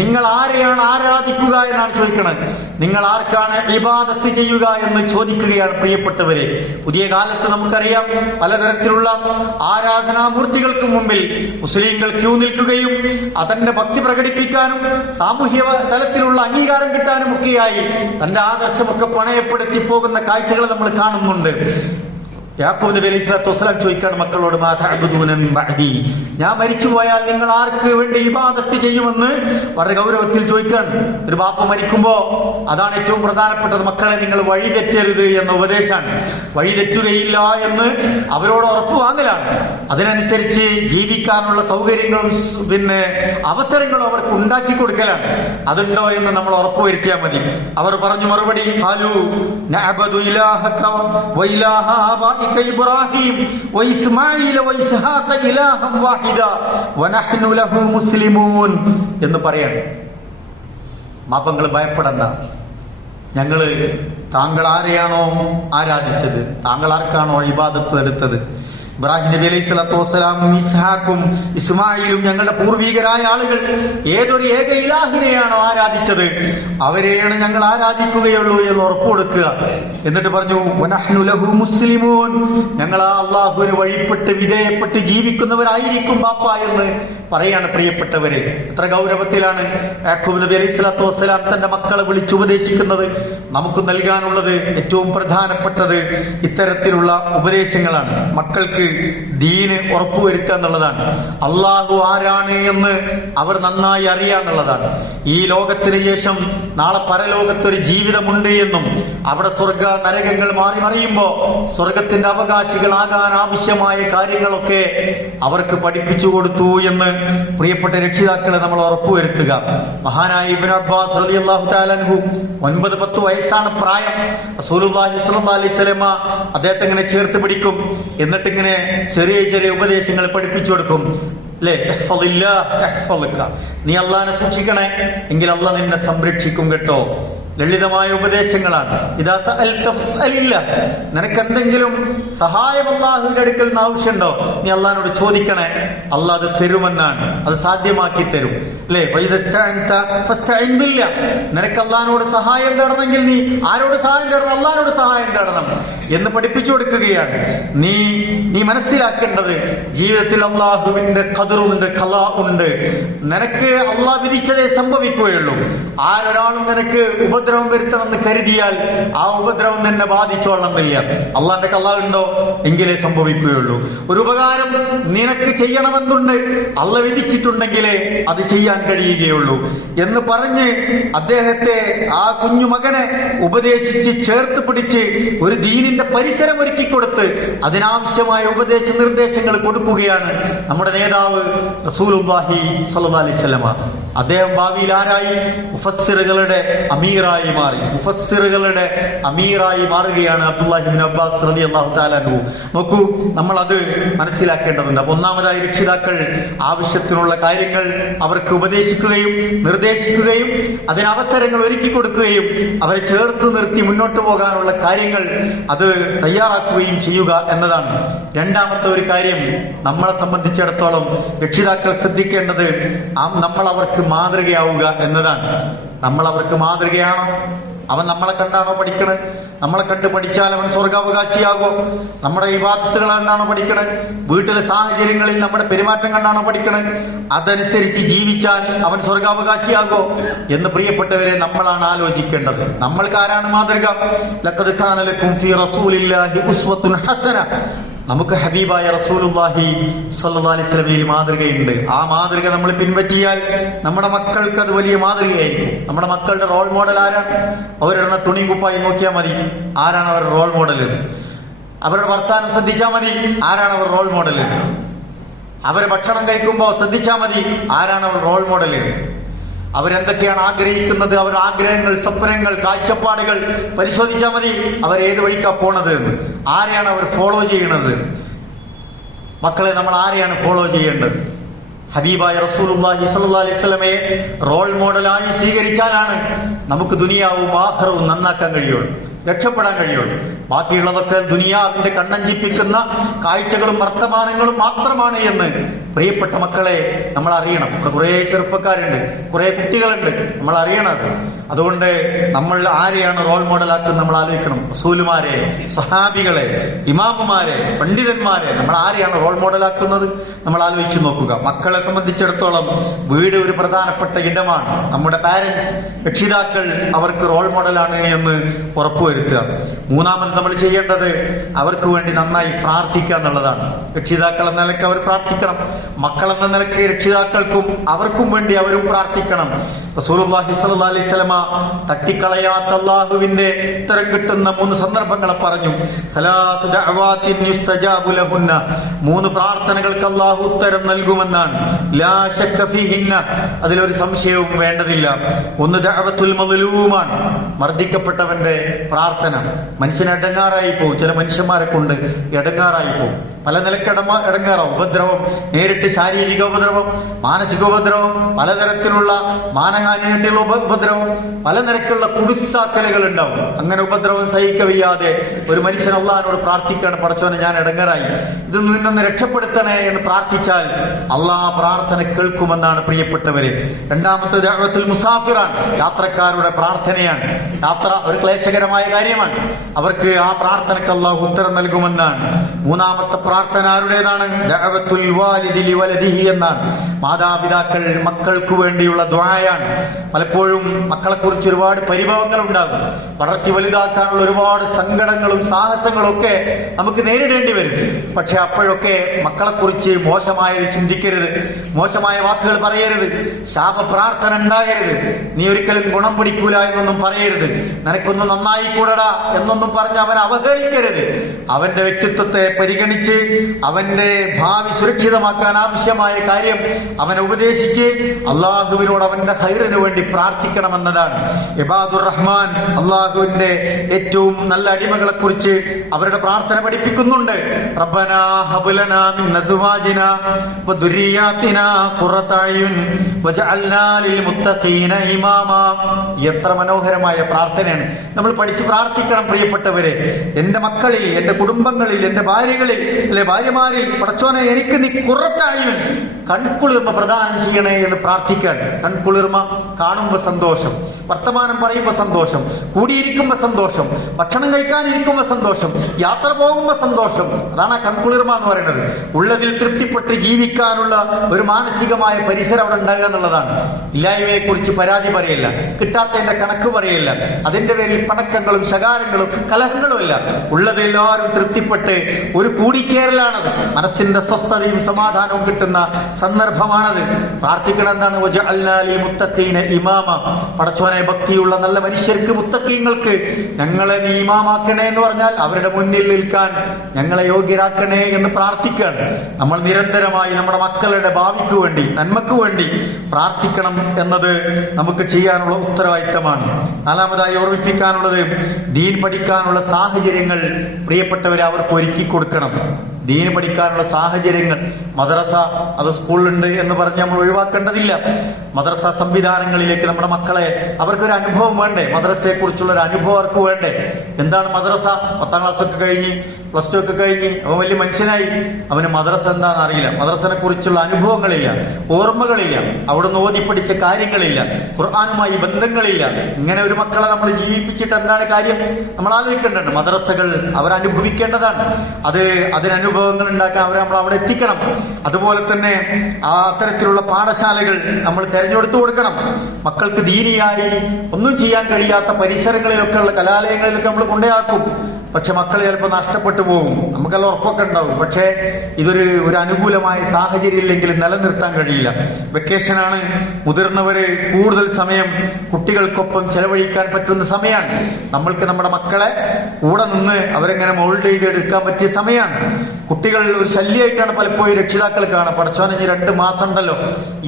നിങ്ങൾ ആരെയാണ് ആരാധിക്കുക എന്നാണ് ചോദിക്കുന്നത്. നിങ്ങൾ ആർക്കാണ് ഇബാദത്ത് ചെയ്യുക എന്ന് ചോദിക്കുകയാണ്. പ്രിയപ്പെട്ടവരെ, പുതിയ കാലത്ത് നമുക്കറിയാം പലതരത്തിലുള്ള ആരാധനാമൂർത്തികൾക്ക് മുമ്പിൽ മുസ്ലിങ്ങൾ ക്യൂ നിൽക്കുകയും അതിന്റെ ഭക്തി പ്രകടിപ്പിക്കാനും സാമൂഹ്യ തലത്തിലുള്ള അംഗീകാരം കിട്ടാനും ഒക്കെയായി തന്റെ ആദർശമൊക്കെ പണയപ്പെടുത്തി പോകുന്ന കാഴ്ചകൾ നമ്മൾ കാണുന്നുണ്ട്. യാക്കൂബ് നബി അലൈഹി സ്വലാത്തു വസ്സലാം ചോദിക്കാണ് മക്കളോട്, മാ തഅബുദൂന മിൻ ബഅദി, ഞാൻ മരിച്ചുപോയാൽ നിങ്ങൾ ആർക്ക് വേണ്ടി ഇബാദത്ത് ചെയ്യുമെന്ന് വളരെ ഗൗരവത്തിൽ ചോദിക്കാണ്. ഒരു ബാപ്പ മരിക്കുമ്പോ അതാണ് ഏറ്റവും പ്രധാനപ്പെട്ടത്, മക്കളെ നിങ്ങൾ വഴിതെറ്റരുത് എന്ന ഉപദേശമാണ്. വഴിതെറ്റുകയില്ല എന്ന് അവരോട് ഉറപ്പ് വാങ്ങലാണ്. അതിനനുസരിച്ച് ജീവിക്കാനുള്ള സൗകര്യങ്ങളും അവസരങ്ങളും അവർക്ക് ഉണ്ടാക്കി കൊടുക്കലാണ്. അതുണ്ടോ എന്ന് നമ്മൾ ഉറപ്പുവരുത്തിയാൽ മതി. അവർ പറഞ്ഞു മറുപടി, ഖാലൂ നഅബദു ഇലാഹക വഇലാഹ ആബാഇക ഇബ്രാഹിം വഇസ്മാഈല വഇസ്ഹാഖ ഇലാഹൻ വാഹിദ വനഹ്നു ലഹു മുസ്ലിമൂൻ എന്ന് പറയാണ്. മാപ്പങ്ങൾ ഭയപ്പെടണ്ട, ഞങ്ങള് താങ്കൾ ആരെയാണോ ആരാധിച്ചത്, താങ്കൾ ആർക്കാണോ ഇബാദത്ത് എടുത്തത്, ഇബ്രാഹിം നബി അലൈഹി സ്വലാത്തു വസ്സലാമും ഇസ്ഹാഖും ഇസ്മായിലും ഞങ്ങളുടെ പൂർവികരായ ആളുകൾ ഏതൊരു ഏക ഇലാഹിനെയാണോ ആരാധിച്ചത് അവരെയാണ് ഞങ്ങൾ ആരാധിക്കുകയുള്ളൂ എന്ന് ഉറപ്പു കൊടുക്കുക. എന്നിട്ട് പറഞ്ഞു, വനഹ്നു ലഹു മുസ്ലിമൂൻ, ഞങ്ങൾ ആ അള്ളാഹുവിന് വഴിപ്പെട്ട് വിധേയപ്പെട്ട് ജീവിക്കുന്നവരായിരിക്കും ബാപ്പ എന്ന് പറയാണ്. പ്രിയപ്പെട്ടവരെ, എത്ര ഗൗരവത്തിലാണ് യാക്കൂബ് നബി അലൈഹി സ്വലാത്തു വസ്സലാം തന്റെ മക്കളെ വിളിച്ചുപദേശിക്കുന്നത്. നമുക്ക് നൽകാനുള്ളത് ഏറ്റവും പ്രധാനപ്പെട്ടത് ഇത്തരത്തിലുള്ള ഉപദേശങ്ങളാണ്. മക്കൾക്ക് ദീന് ഉറപ്പുവരുത്തുക എന്നുള്ളതാണ്. അള്ളാഹു ആരാണ് എന്ന് അവർ നന്നായി അറിയാന്നുള്ളതാണ്. ഈ ലോകത്തിന് ശേഷം നാളെ പരലോകത്തൊരു ജീവിതമുണ്ട് എന്നും അവിടെ സ്വർഗ നരകങ്ങൾ മാറി മറിയുമ്പോ സ്വർഗത്തിന്റെ അവകാശികളാകാൻ ആവശ്യമായ കാര്യങ്ങളൊക്കെ അവർക്ക് പഠിപ്പിച്ചു കൊടുത്തു എന്ന് പ്രിയപ്പെട്ട രക്ഷിതാക്കളെ നമ്മൾ ഉറപ്പുവരുത്തുക. മഹാനായ ഇബ്നു അബ്ബാസ് റളിയല്ലാഹു തആല അൻഹു 9-10 വയസ്സാണ് പ്രായം. റസൂലുള്ളാഹി സ്വല്ലല്ലാഹു അലൈഹി വസല്ലമ അദ്ദേഹത്തെ ഇങ്ങനെ ചേർത്ത് പിടിക്കും. എന്നിട്ട് ഇങ്ങനെ ചെറിയ ചെറിയ ഉപദേശങ്ങൾ പഠിപ്പിച്ചു കൊടുക്കും. അല്ലെ, നീ അള്ളാഹിനെ സൂക്ഷിക്കണേ എങ്കിൽ അള്ളാഹ് നിന്നെ സംരക്ഷിക്കും കേട്ടോ. ലളിതമായ ഉപദേശങ്ങളാണ്. ഇതാ സഅൽത ഫസ്അലില്ല, നിനക്ക് എന്തെങ്കിലും സഹായം അള്ളാഹുവിന്റെ അടുക്കൽ നിന്ന് ആവശ്യമുണ്ടോ നീ അള്ളാഹിനോട് ചോദിക്കണേ, അള്ളാഹ് അത് തരുമെന്നാണ്, അത് സാധ്യമാക്കി തരും. അല്ലെ, നിനക്ക് അള്ളാഹിനോട് സഹായം തേടണമെങ്കിൽ നീ ആരോട് സഹായം തേടണം? അള്ളാഹിനോട് സഹായം തേടണം എന്ന് പഠിപ്പിച്ചു കൊടുക്കുകയാണ്. നീ മനസ്സിലാക്കേണ്ടത് ജീവിതത്തിൽ അള്ളാഹുവിന്റെ ഖദറുണ്ട്, ഖലാ ഉണ്ട്. നിനക്ക് അള്ളാഹ് വിധിച്ചതേ സംഭവിക്കുകയുള്ളൂ. ആരൊരാളും നിനക്ക് ഉപദ്രവം വരുത്തണമെന്ന് കരുതിയാൽ ആ ഉപദ്രവം നിന്നെ ബാധിച്ചോളണമെന്നില്ല. അള്ളാന്റെ ഖലാ ഉണ്ടോ എങ്കിലേ സംഭവിക്കുകയുള്ളൂ. ഒരു ഉപകാരം നിനക്ക് ചെയ്യണമെന്നുണ്ട്, അള്ളാഹ് വിധിച്ചിട്ടുണ്ടെങ്കിലേ അത് ചെയ്യാൻ കഴിയുകയുള്ളൂ എന്ന് പറഞ്ഞ് അദ്ദേഹത്തെ, ആ കുഞ്ഞുമകനെ ഉപദേശിച്ച് ചേർത്ത് പിടിച്ച് ഒരു ദീനിന്റെ പരിസരം ഒരുക്കി കൊടുത്ത് അതിനാവശ്യമായ ഉപദേശ നിർദ്ദേശങ്ങൾ കൊടുക്കുകയാണ് നമ്മുടെ നേതാവ് റസൂലുള്ളാഹി സ്വല്ലല്ലാഹു അലൈഹി വസല്ലമ. അദ്ദേഹം ഭാവിയിൽ ആരായി? മുഫസ്സിറുകളുടെ അമീറായി മാറി. മുഫസ്സിറുകളുടെ അമീറായി മാറുകയാണ് അബ്ദുല്ലാഹി ഇബ്നു അബ്ബാസ് റളിയല്ലാഹു തആല അൻഹു. നോക്കൂ, നമ്മൾ അത് മനസ്സിലാക്കേണ്ടതുണ്ട്. അപ്പൊ ഒന്നാമതായി രക്ഷിതാക്കൾ ആവശ്യത്തിനുള്ള കാര്യങ്ങൾ അവർക്ക് ഉപദേശിക്കുകയും നിർദ്ദേശിക്കുകയും അതിനവസരങ്ങൾ ഒരുക്കി കൊടുക്കുകയും അവരെ ചേർത്ത് നിർത്തി മുന്നോട്ട് പോകാനുള്ള കാര്യങ്ങൾ അത് തയ്യാറാക്കുകയും ചെയ്യുക എന്നതാണ്. രണ്ടാമത്തെ ഒരു കാര്യം, നമ്മളെ സംബന്ധിച്ചിടത്തോളം രക്ഷിതാക്കൾ ശ്രദ്ധിക്കേണ്ടത് നമ്മൾ അവർക്ക് മാതൃകയാവുക എന്നതാണ്. നമ്മൾ അവർക്ക് മാതൃകയാണോ? അവൻ നമ്മളെ കണ്ടാണോ പഠിക്കണത്? നമ്മളെ കണ്ട് പഠിച്ചാൽ അവൻ സ്വർഗാവകാശിയാകോ? നമ്മുടെ ഇബാദത്തുകൾ കണ്ടാണോ പഠിക്കണത്? വീട്ടിലെ സാഹചര്യങ്ങളിൽ നമ്മുടെ പെരുമാറ്റം കണ്ടാണോ പഠിക്കണത്? അതനുസരിച്ച് ജീവിച്ചാൽ അവൻ സ്വർഗാവകാശിയാകോ എന്ന് പ്രിയപ്പെട്ടവരെ നമ്മളാണ് ആലോചിക്കേണ്ടത്. നമ്മൾക്ക് ആരാണ് മാതൃക? ലഖദ് കാന ലക്കും ഫീ റസൂലില്ലാഹി ഉസ്വത്തുൻ ഹസന. നമുക്ക് ഹബീബായ റസൂലുള്ളാഹി സ്വല്ലല്ലാഹു അലൈഹി വസല്ലമയിൽ മാതൃകയുണ്ട്. ആ മാതൃക നമ്മൾ പിൻപറ്റിയാൽ നമ്മുടെ മക്കൾക്ക് അത് വലിയ മാതൃകയായിരിക്കും. നമ്മുടെ മക്കളുടെ റോൾ മോഡൽ ആരാണ്? അവരുടെ തുണി കുപ്പായി നോക്കിയാൽ മതി, ആരാണ് അവർ റോൾ മോഡൽ? അവരുടെ വർത്താനം ശ്രദ്ധിച്ചാൽ മതി, ആരാണ് അവർ റോൾ മോഡൽ? അവര് ഭക്ഷണം കഴിക്കുമ്പോൾ ശ്രദ്ധിച്ചാൽ മതി, ആരാണ് അവർ റോൾ മോഡൽ? അവരെന്തൊക്കെയാണ് ആഗ്രഹിക്കുന്നത്, അവരുടെ ആഗ്രഹങ്ങൾ, സ്വപ്നങ്ങൾ, കാഴ്ചപ്പാടുകൾ പരിശോധിച്ചാൽ മതി. അവർ ഏത് വഴിക്കാ പോണത് എന്ന്, ആരെയാണ് അവർ ഫോളോ ചെയ്യുന്നത്. മക്കളെ, നമ്മൾ ആരെയാണ് ഫോളോ ചെയ്യേണ്ടത്? ഹബീബായ റസൂലുള്ളാഹി സ്വല്ലല്ലാഹു അലൈഹി വസല്ലമയെ റോൾ മോഡലായി സ്വീകരിച്ചാലാണ് നമുക്ക് ദുനിയാവും ആഖിറവും നന്നാക്കാൻ കഴിയുള്ളൂ, രക്ഷപ്പെടാൻ കഴിയുള്ളൂ. ബാക്കിയുള്ളതൊക്കെ ദുനിയാവിന്റെ കണ്ണഞ്ചിപ്പിക്കുന്ന കാഴ്ചകളും വർത്തമാനങ്ങളും മാത്രമാണ് എന്ന് പ്രിയപ്പെട്ട മക്കളെ നമ്മൾ അറിയണം. ഇവിടെ കുറെ ചെറുപ്പക്കാരുണ്ട്, കുറെ കുട്ടികളുണ്ട്, നമ്മൾ അറിയണത്. അതുകൊണ്ട് നമ്മൾ ആരെയാണ് റോൾ മോഡലാക്കുന്നത് നമ്മൾ ആലോചിക്കണം. റസൂലുമാരെ, സ്വഹാബികളെ, ഇമാമുമാരെ, പണ്ഡിതന്മാരെ നമ്മൾ ആരെയാണ് റോൾ മോഡലാക്കുന്നത് നമ്മൾ ആലോചിച്ച് നോക്കുക. മക്കളെ സംബന്ധിച്ചിടത്തോളം വീട് ഒരു പ്രധാനപ്പെട്ട ഇടമാണ്. നമ്മുടെ പാരന്റ്സ്, രക്ഷിതാക്കൾ അവർക്ക് റോൾ മോഡലാണ് എന്ന് ഉറപ്പുവരുത്തുക. മൂന്നാമത് നമ്മൾ ചെയ്യേണ്ടത് അവർക്ക് വേണ്ടി നന്നായി പ്രാർത്ഥിക്കുക എന്നുള്ളതാണ്. രക്ഷിതാക്കൾ എന്ന നിലയ്ക്ക് അവർ പ്രാർത്ഥിക്കണം, മക്കളെന്ന നിലയ്ക്ക് രക്ഷിതാക്കൾക്കും അവർക്കും വേണ്ടി അവരും പ്രാർത്ഥിക്കണം. റസൂലുള്ളാഹി സ്വല്ലല്ലാഹു അലൈഹി വസല്ലമ തട്ടിക്കളയാത്ത അല്ലാഹുവിന്റെ ഉത്തരം കിട്ടുന്ന 3 സന്ദർഭങ്ങളെ പറഞ്ഞു. സലാസു ദഅവാത്തിൻ യുസ്തജാബു ലഹുന്ന, 3 പ്രാർത്ഥനകൾക്ക് അല്ലാഹു ഉത്തരം നൽകുമെന്നാണ്. ലാ ശക്ക ഫീഹിന്ന, അതിലൊരു സംശയവും വേണ്ടതില്ല. ഒന്ന് ദഅവത്തുൽ മദ്ലൂമാണ്, മർദ്ദിക്കപ്പെട്ടവന്റെ പ്രാർത്ഥന. മനുഷ്യന് ഇടങ്ങാറായി പോകും, ചില മനുഷ്യന്മാരെ കൊണ്ട് ഇടങ്ങാറായി പോകും, പല നിലയ്ക്ക് ഇടങ്ങാറാവും. ഉപദ്രവം, നേരിട്ട് ശാരീരിക ഉപദ്രവം, മാനസിക ഉപദ്രവം, പലതരത്തിലുള്ള മാനഹാനിയായിട്ടുള്ള ഉപദ്രവം, പല നിരക്കുള്ള കുടിസാക്കലുകൾ ഉണ്ടാവും. അങ്ങനെ ഉപദ്രവം സഹിക്കവയ്യാതെ ഒരു മനുഷ്യൻ അള്ളാഹിനോട് പ്രാർത്ഥിക്കുകയാണ്, പടച്ചോനെ ഞാൻ ഇടങ്ങാറായി, ഇത് നിന്നൊന്ന് രക്ഷപ്പെടുത്തണേ എന്ന് പ്രാർത്ഥിച്ചാൽ അള്ളാഹ് പ്രാർത്ഥന കേൾക്കുമെന്നാണ് പ്രിയപ്പെട്ടവര്. രണ്ടാമത്തെ ദഅവത്തുൽ മുസാഫിറാണ്, യാത്രക്കാരുടെ പ്രാർത്ഥനയാണ്. യാത്ര ഒരു ക്ലേശകരമായ കാര്യമാണ്, അവർക്ക് ആ പ്രാർത്ഥനയ്ക്ക് അള്ളാഹു ഉത്തരം നൽകുമെന്നാണ്. മൂന്നാമത്തെ പ്രാർത്ഥന ആരുടേതാണ്? ദഅവത്തുൽ വാലിദി ലിവലദിഹി എന്നാണ്. മാതാപിതാക്കൾ മക്കൾക്ക് വേണ്ടിയുള്ള ദുആയാണ്. പലപ്പോഴും മക്കളെ കുറിച്ച് ഒരുപാട് പരിഭവങ്ങൾ ഉണ്ടാകും, വളർത്തി വലുതാക്കാനുള്ള ഒരുപാട് സങ്കടങ്ങളും സാഹസങ്ങളും ഒക്കെ നമുക്ക് നേരിടേണ്ടി വരും. പക്ഷെ അപ്പോഴൊക്കെ മക്കളെ കുറിച്ച് മോശമായത് ചിന്തിക്കരുത്, മോശമായ വാക്കുകൾ പറയരുത്, ശാപപ്രാർത്ഥന ഉണ്ടാകരുത്, നീ ഒരിക്കലും ഗുണം പിടിക്കൂല എന്നൊന്നും പറയരുത്, നിനക്കൊന്നും നന്നായി കൂടടാ എന്നൊന്നും പറഞ്ഞ് അവനെ അവഹേളിക്കരുത്. അവന്റെ വ്യക്തിത്വത്തെ പരിഗണിച്ച് അവന്റെ ഭാവി സുരക്ഷിതമാക്കാൻ ആവശ്യമായ കാര്യം അവനെ ഉപദേശിച്ച് അള്ളാഹുവിനോട് അവന്റെ ഖൈറിന് വേണ്ടി പ്രാർത്ഥിക്കണമെന്നതാണ്. ഇബാദുർ റഹ്മാൻ, അള്ളാഹുവിന്റെ ഏറ്റവും നല്ല അടിമകളെ കുറിച്ച് അവരുടെ പ്രാർത്ഥന പഠിപ്പിക്കുന്നുണ്ട്. റബ്ബനാ ഹബ് ലനാ മിൻ അസ്വാജിനാ വദുരിയാതിനാ ഖുറത അയുൻ വജഅൽനാ ലിൽ മുത്തഖീന ഇമാമാ. എത്ര മനോഹരമായ പ്രാർത്ഥനയാണ്, നമ്മൾ പഠിച്ച് പ്രാർത്ഥിക്കണം പ്രിയപ്പെട്ടവരെ. എന്റെ മക്കളിൽ, എന്റെ കുടുംബങ്ങളിൽ, എന്റെ ഭാര്യകളിൽ, അല്ലെ ഭാര്യമാരിൽ പടച്ചോനെ എനിക്ക് നീ ഖുറത അയുൻ, കൺകുളിർമ പ്രദാനം ചെയ്യണേ എന്ന് പ്രാർത്ഥിക്കാൻ. കൺകുളിർമ കാണുമ്പോ സന്തോഷം, വർത്തമാനം പറയുമ്പോ സന്തോഷം, കൂടിയിരിക്കുമ്പോ സന്തോഷം, ഭക്ഷണം കഴിക്കാനിരിക്കുമ്പോ സന്തോഷം, യാത്ര പോകുമ്പോ സന്തോഷം. അതാണ് ആ കൺകുളിർമ എന്ന് പറയുന്നത്. ഉള്ളതിൽ തൃപ്തിപ്പെട്ട് ജീവിക്കാനുള്ള ഒരു മാനസികമായ പരിസരം അവിടെ ഉണ്ടാകുക എന്നുള്ളതാണ്. ഇല്ലായ്മയെ കുറിച്ച് പരാതി പറയില്ല, കിട്ടാത്തതിന്റെ കണക്ക് പറയില്ല, അതിന്റെ പേരിൽ പണക്കങ്ങളും ശകാരങ്ങളും കലഹങ്ങളും ഇല്ല. ഉള്ളതെല്ലാവരും തൃപ്തിപ്പെട്ട് ഒരു കൂടിച്ചേരലാണത്. മനസ്സിന്റെ സ്വസ്ഥതയും സമാധാനവും കിട്ടുന്ന സന്ദർഭമാണത്. പ്രാർത്ഥിക്കണം എന്താണ്? വജഅൽനാ ലിൽ മുത്തഖീന ഇമാമ, പടച്ചോനെ ഭക്തിയുള്ള നല്ല മനുഷ്യർക്ക്, മുത്തഖീങ്ങൾക്ക് ഞങ്ങളെ നീ ഇമാമാക്കണേ എന്ന് പറഞ്ഞാൽ അവരുടെ മുന്നിൽ നിൽക്കാൻ ഞങ്ങളെ യോഗ്യരാക്കണേ എന്ന് പ്രാർത്ഥിക്കുകയാണ്. നമ്മൾ നിരന്തരമായി നമ്മുടെ മക്കളുടെ ഭാവിക്ക് വേണ്ടി, നന്മക്ക് വേണ്ടി പ്രാർത്ഥിക്കണം എന്നത് നമുക്ക് ചെയ്യാനുള്ള ഉത്തരവാദിത്തമാണ്. നാലാമതായി ഓർമ്മിപ്പിക്കാനുള്ളത്, ദീൻ പഠിക്കാനുള്ള സാഹചര്യങ്ങൾ പ്രിയപ്പെട്ടവരെ അവർക്ക് ഒരുക്കി കൊടുക്കണം. ദീൻ പഠിക്കാനുള്ള സാഹചര്യങ്ങൾ, മദ്രസ അത് സ്കൂളിലുണ്ട് എന്ന് പറഞ്ഞ് നമ്മൾ ഒഴിവാക്കേണ്ടതില്ല. മദ്രസ സംവിധാനങ്ങളിലേക്ക് നമ്മുടെ മക്കളെ, അവർക്കൊരു അനുഭവം വേണ്ടേ? മദ്രസയെ കുറിച്ചുള്ള ഒരു അനുഭവം അവർക്ക് വേണ്ടേ? എന്താണ് മദ്രസ? 10ാം ക്ലാസ് ഒക്കെ കഴിഞ്ഞ്, പ്ലസ് 2 ഒക്കെ കഴിഞ്ഞ് അവൻ വലിയ മനുഷ്യനായി, അവന് മദ്രസ എന്താണെന്ന് അറിയില്ല, മദ്രസനെ കുറിച്ചുള്ള അനുഭവങ്ങളില്ല, ഓർമ്മകളില്ല, അവിടുന്ന് ഓതി പഠിച്ച കാര്യങ്ങളില്ല, ഖുർആനുമായി ബന്ധങ്ങളില്ല. ഇങ്ങനെ ഒരു മക്കളെ നമ്മൾ ജീവിപ്പിച്ചിട്ട് എന്താണ് കാര്യം? നമ്മൾ ആലോചിക്കേണ്ടതുണ്ട്. മദ്രസകൾ അവരനുഭവിക്കേണ്ടതാണ്. അതിനനുഭവങ്ങൾ ഉണ്ടാക്കാൻ അവരെ നമ്മൾ അവിടെ എത്തിക്കണം. അതുപോലെ തന്നെ അത്തരത്തിലുള്ള പാഠശാലകൾ നമ്മൾ തെരഞ്ഞെടുത്തു കൊടുക്കണം. മക്കൾക്ക് ദീനിയായി ഒന്നും ചെയ്യാൻ കഴിയാത്ത പരിസരങ്ങളിലൊക്കെ ഉള്ള കലാലയങ്ങളിലൊക്കെ നമ്മൾ കൊണ്ടേയാക്കും. പക്ഷെ മക്കൾ ചിലപ്പോൾ നഷ്ടപ്പെട്ടു നഷ്ടപ്പെട്ടു പോകും. നമുക്കെല്ലാം ഉറപ്പൊക്കെ ഉണ്ടാവും. പക്ഷേ ഒരു അനുകൂലമായ സാഹചര്യം ഇല്ലെങ്കിൽ നിലനിർത്താൻ കഴിയില്ല. വെക്കേഷനാണ്, മുതിർന്നവര് കൂടുതൽ സമയം കുട്ടികൾക്കൊപ്പം ചെലവഴിക്കാൻ പറ്റുന്ന സമയമാണ്. നമ്മൾക്ക് നമ്മുടെ മക്കളെ കൂടെ നിന്ന് അവരെങ്ങനെ മോൾഡ് ചെയ്തെടുക്കാൻ പറ്റിയ സമയമാണ്. കുട്ടികൾ ഒരു ശല്യമായിട്ടാണ് പലപ്പോഴും രക്ഷിതാക്കൾ കാണാം. പടച്ചോനെ, 2 മാസം ഉണ്ടല്ലോ,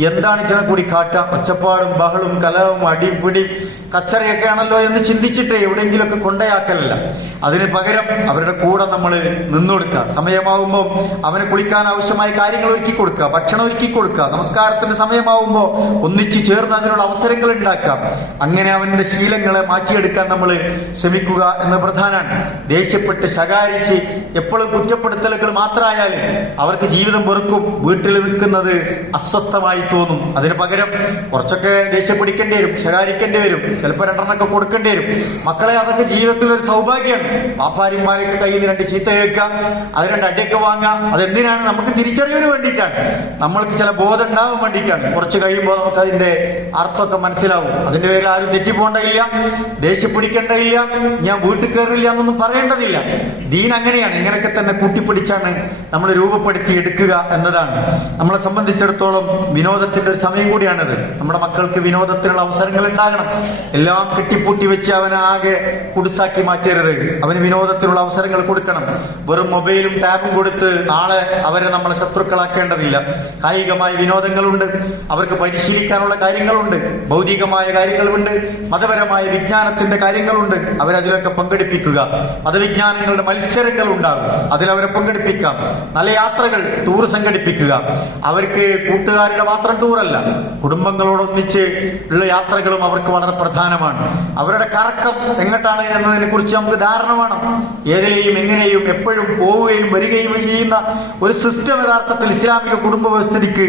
എന്താണ് ഇതിനെ കൂടി കാട്ടാം, ഒച്ചപ്പാടും ബഹളും കലഹവും അടിപിടി കച്ചറയൊക്കെ ആണല്ലോ എന്ന് ചിന്തിച്ചിട്ട് എവിടെയെങ്കിലുമൊക്കെ കൊണ്ടയാക്കലല്ല. അതിന് പകരം അവരുടെ കൂടെ നമ്മൾ നിന്നുകൊടുക്കുക. സമയമാവുമ്പോൾ അവനെ കുളിക്കാൻ ആവശ്യമായ കാര്യങ്ങൾ ഒരുക്കി കൊടുക്കുക, ഭക്ഷണം ഒരുക്കി കൊടുക്കുക. നമസ്കാരത്തിന്റെ സമയമാവുമ്പോൾ ഒന്നിച്ചു ചേർന്ന് അതിനുള്ള അവസരങ്ങൾ ഉണ്ടാക്കാം. അങ്ങനെ അവന്റെ ശീലങ്ങളെ മാറ്റിയെടുക്കാൻ നമ്മൾ ശ്രമിക്കുക എന്ന് പ്രധാനമാണ്. ദേഷ്യപ്പെട്ട് ശകാരിച്ച് എപ്പോഴും കുറ്റപ്പെടുത്തലുകൾ മാത്രമായാലും അവർക്ക് ജീവിതം വെറുക്കും, വീട്ടിൽ നിൽക്കുന്നത് അസ്വസ്ഥമായി തോന്നും. അതിന് പകരം കുറച്ചൊക്കെ ദേഷ്യപ്പിടിക്കേണ്ടി വരും, ശകാരിക്കേണ്ടി വരും, ചിലപ്പോൾ 2 എണ്ണമൊക്കെ കൊടുക്കേണ്ടി വരും. മക്കളെ, അതൊക്കെ ജീവിതത്തിൽ ഒരു സൗഭാഗ്യമാണ്. പാപ്പാരിമാരൊക്കെ കയ്യിൽ നിന്ന് 2 ചീത്ത കേൾക്കുക, അത് 2 അടിയൊക്കെ വാങ്ങാം. അതെന്തിനാണ്? നമുക്ക് തിരിച്ചറിവിന് വേണ്ടിയിട്ടാണ്, നമ്മൾക്ക് ചില ബോധം ഉണ്ടാവാൻ വേണ്ടിയിട്ടാണ്. കുറച്ച് കഴിയുമ്പോൾ നമുക്ക് അതിന്റെ അർത്ഥമൊക്കെ മനസ്സിലാവും. അതിന്റെ പേരിൽ ആരും തെറ്റിപ്പോണ്ടയില്ല, ദേഷ്യപ്പിടിക്കേണ്ടയില്ല, ഞാൻ വീട്ടിൽ കയറില്ല എന്നൊന്നും പറയേണ്ടതില്ല. ദീൻ അങ്ങനെയാണ്. ഇങ്ങനെയൊക്കെ തന്നെ കൂട്ടിപ്പിടിച്ചാണ് നമ്മൾ രൂപപ്പെടുത്തി എടുക്കുക എന്നതാണ്. നമ്മളെ സംബന്ധിച്ചിടത്തോളം വിനോദത്തിന്റെ ഒരു സമയം കൂടിയാണിത്. നമ്മുടെ മക്കൾക്ക് വിനോദത്തിനുള്ള അവസരങ്ങൾ ഉണ്ടാകണം. എല്ലാം കെട്ടിപ്പൂട്ടി വെച്ച് അവനാകെ കുടുസാക്കി മാറ്റരുത്. അവന് വിനോദത്തിനുള്ള അവസരങ്ങൾ കൊടുക്കണം. വെറും മൊബൈലും ടാബും കൊടുത്ത് നാളെ അവരെ നമ്മളെ ശത്രുക്കളാക്കേണ്ടതില്ല. കായികമായ വിനോദങ്ങളുണ്ട്, അവർക്ക് പരിശീലിക്കാനുള്ള കാര്യങ്ങളുണ്ട്, ഭൗതികമായ കാര്യങ്ങളുണ്ട്, മതപരമായ വിജ്ഞാനത്തിന്റെ കാര്യങ്ങളുണ്ട്. അവരതിലൊക്കെ പങ്കെടുപ്പിക്കുക. മതവിജ്ഞാനങ്ങളുടെ മത്സരങ്ങൾ ഉണ്ടാകും, അതിലവരെ പങ്കെടുപ്പിക്കാം. നല്ല യാത്രകൾ, ടൂർ സംഘടിപ്പിക്കുക. അവർക്ക് കൂട്ടുകാരുടെ മാത്രം ടൂറല്ല, കുടുംബങ്ങളോടൊന്നിച്ച് ഉള്ള യാത്രകളും അവർക്ക് വളരെ പ്രധാനമാണ്. അവരുടെ കറക്കം എങ്ങോട്ടാണ് എന്നതിനെ കുറിച്ച് നമുക്ക് ധാരണ വേണം. ഏതിലെയും എങ്ങനെയും എപ്പോഴും പോവുകയും വരികയും ചെയ്യുന്ന ഒരു സിസ്റ്റം യഥാർത്ഥത്തിൽ ഇസ്ലാമിക കുടുംബ വ്യവസ്ഥയ്ക്ക്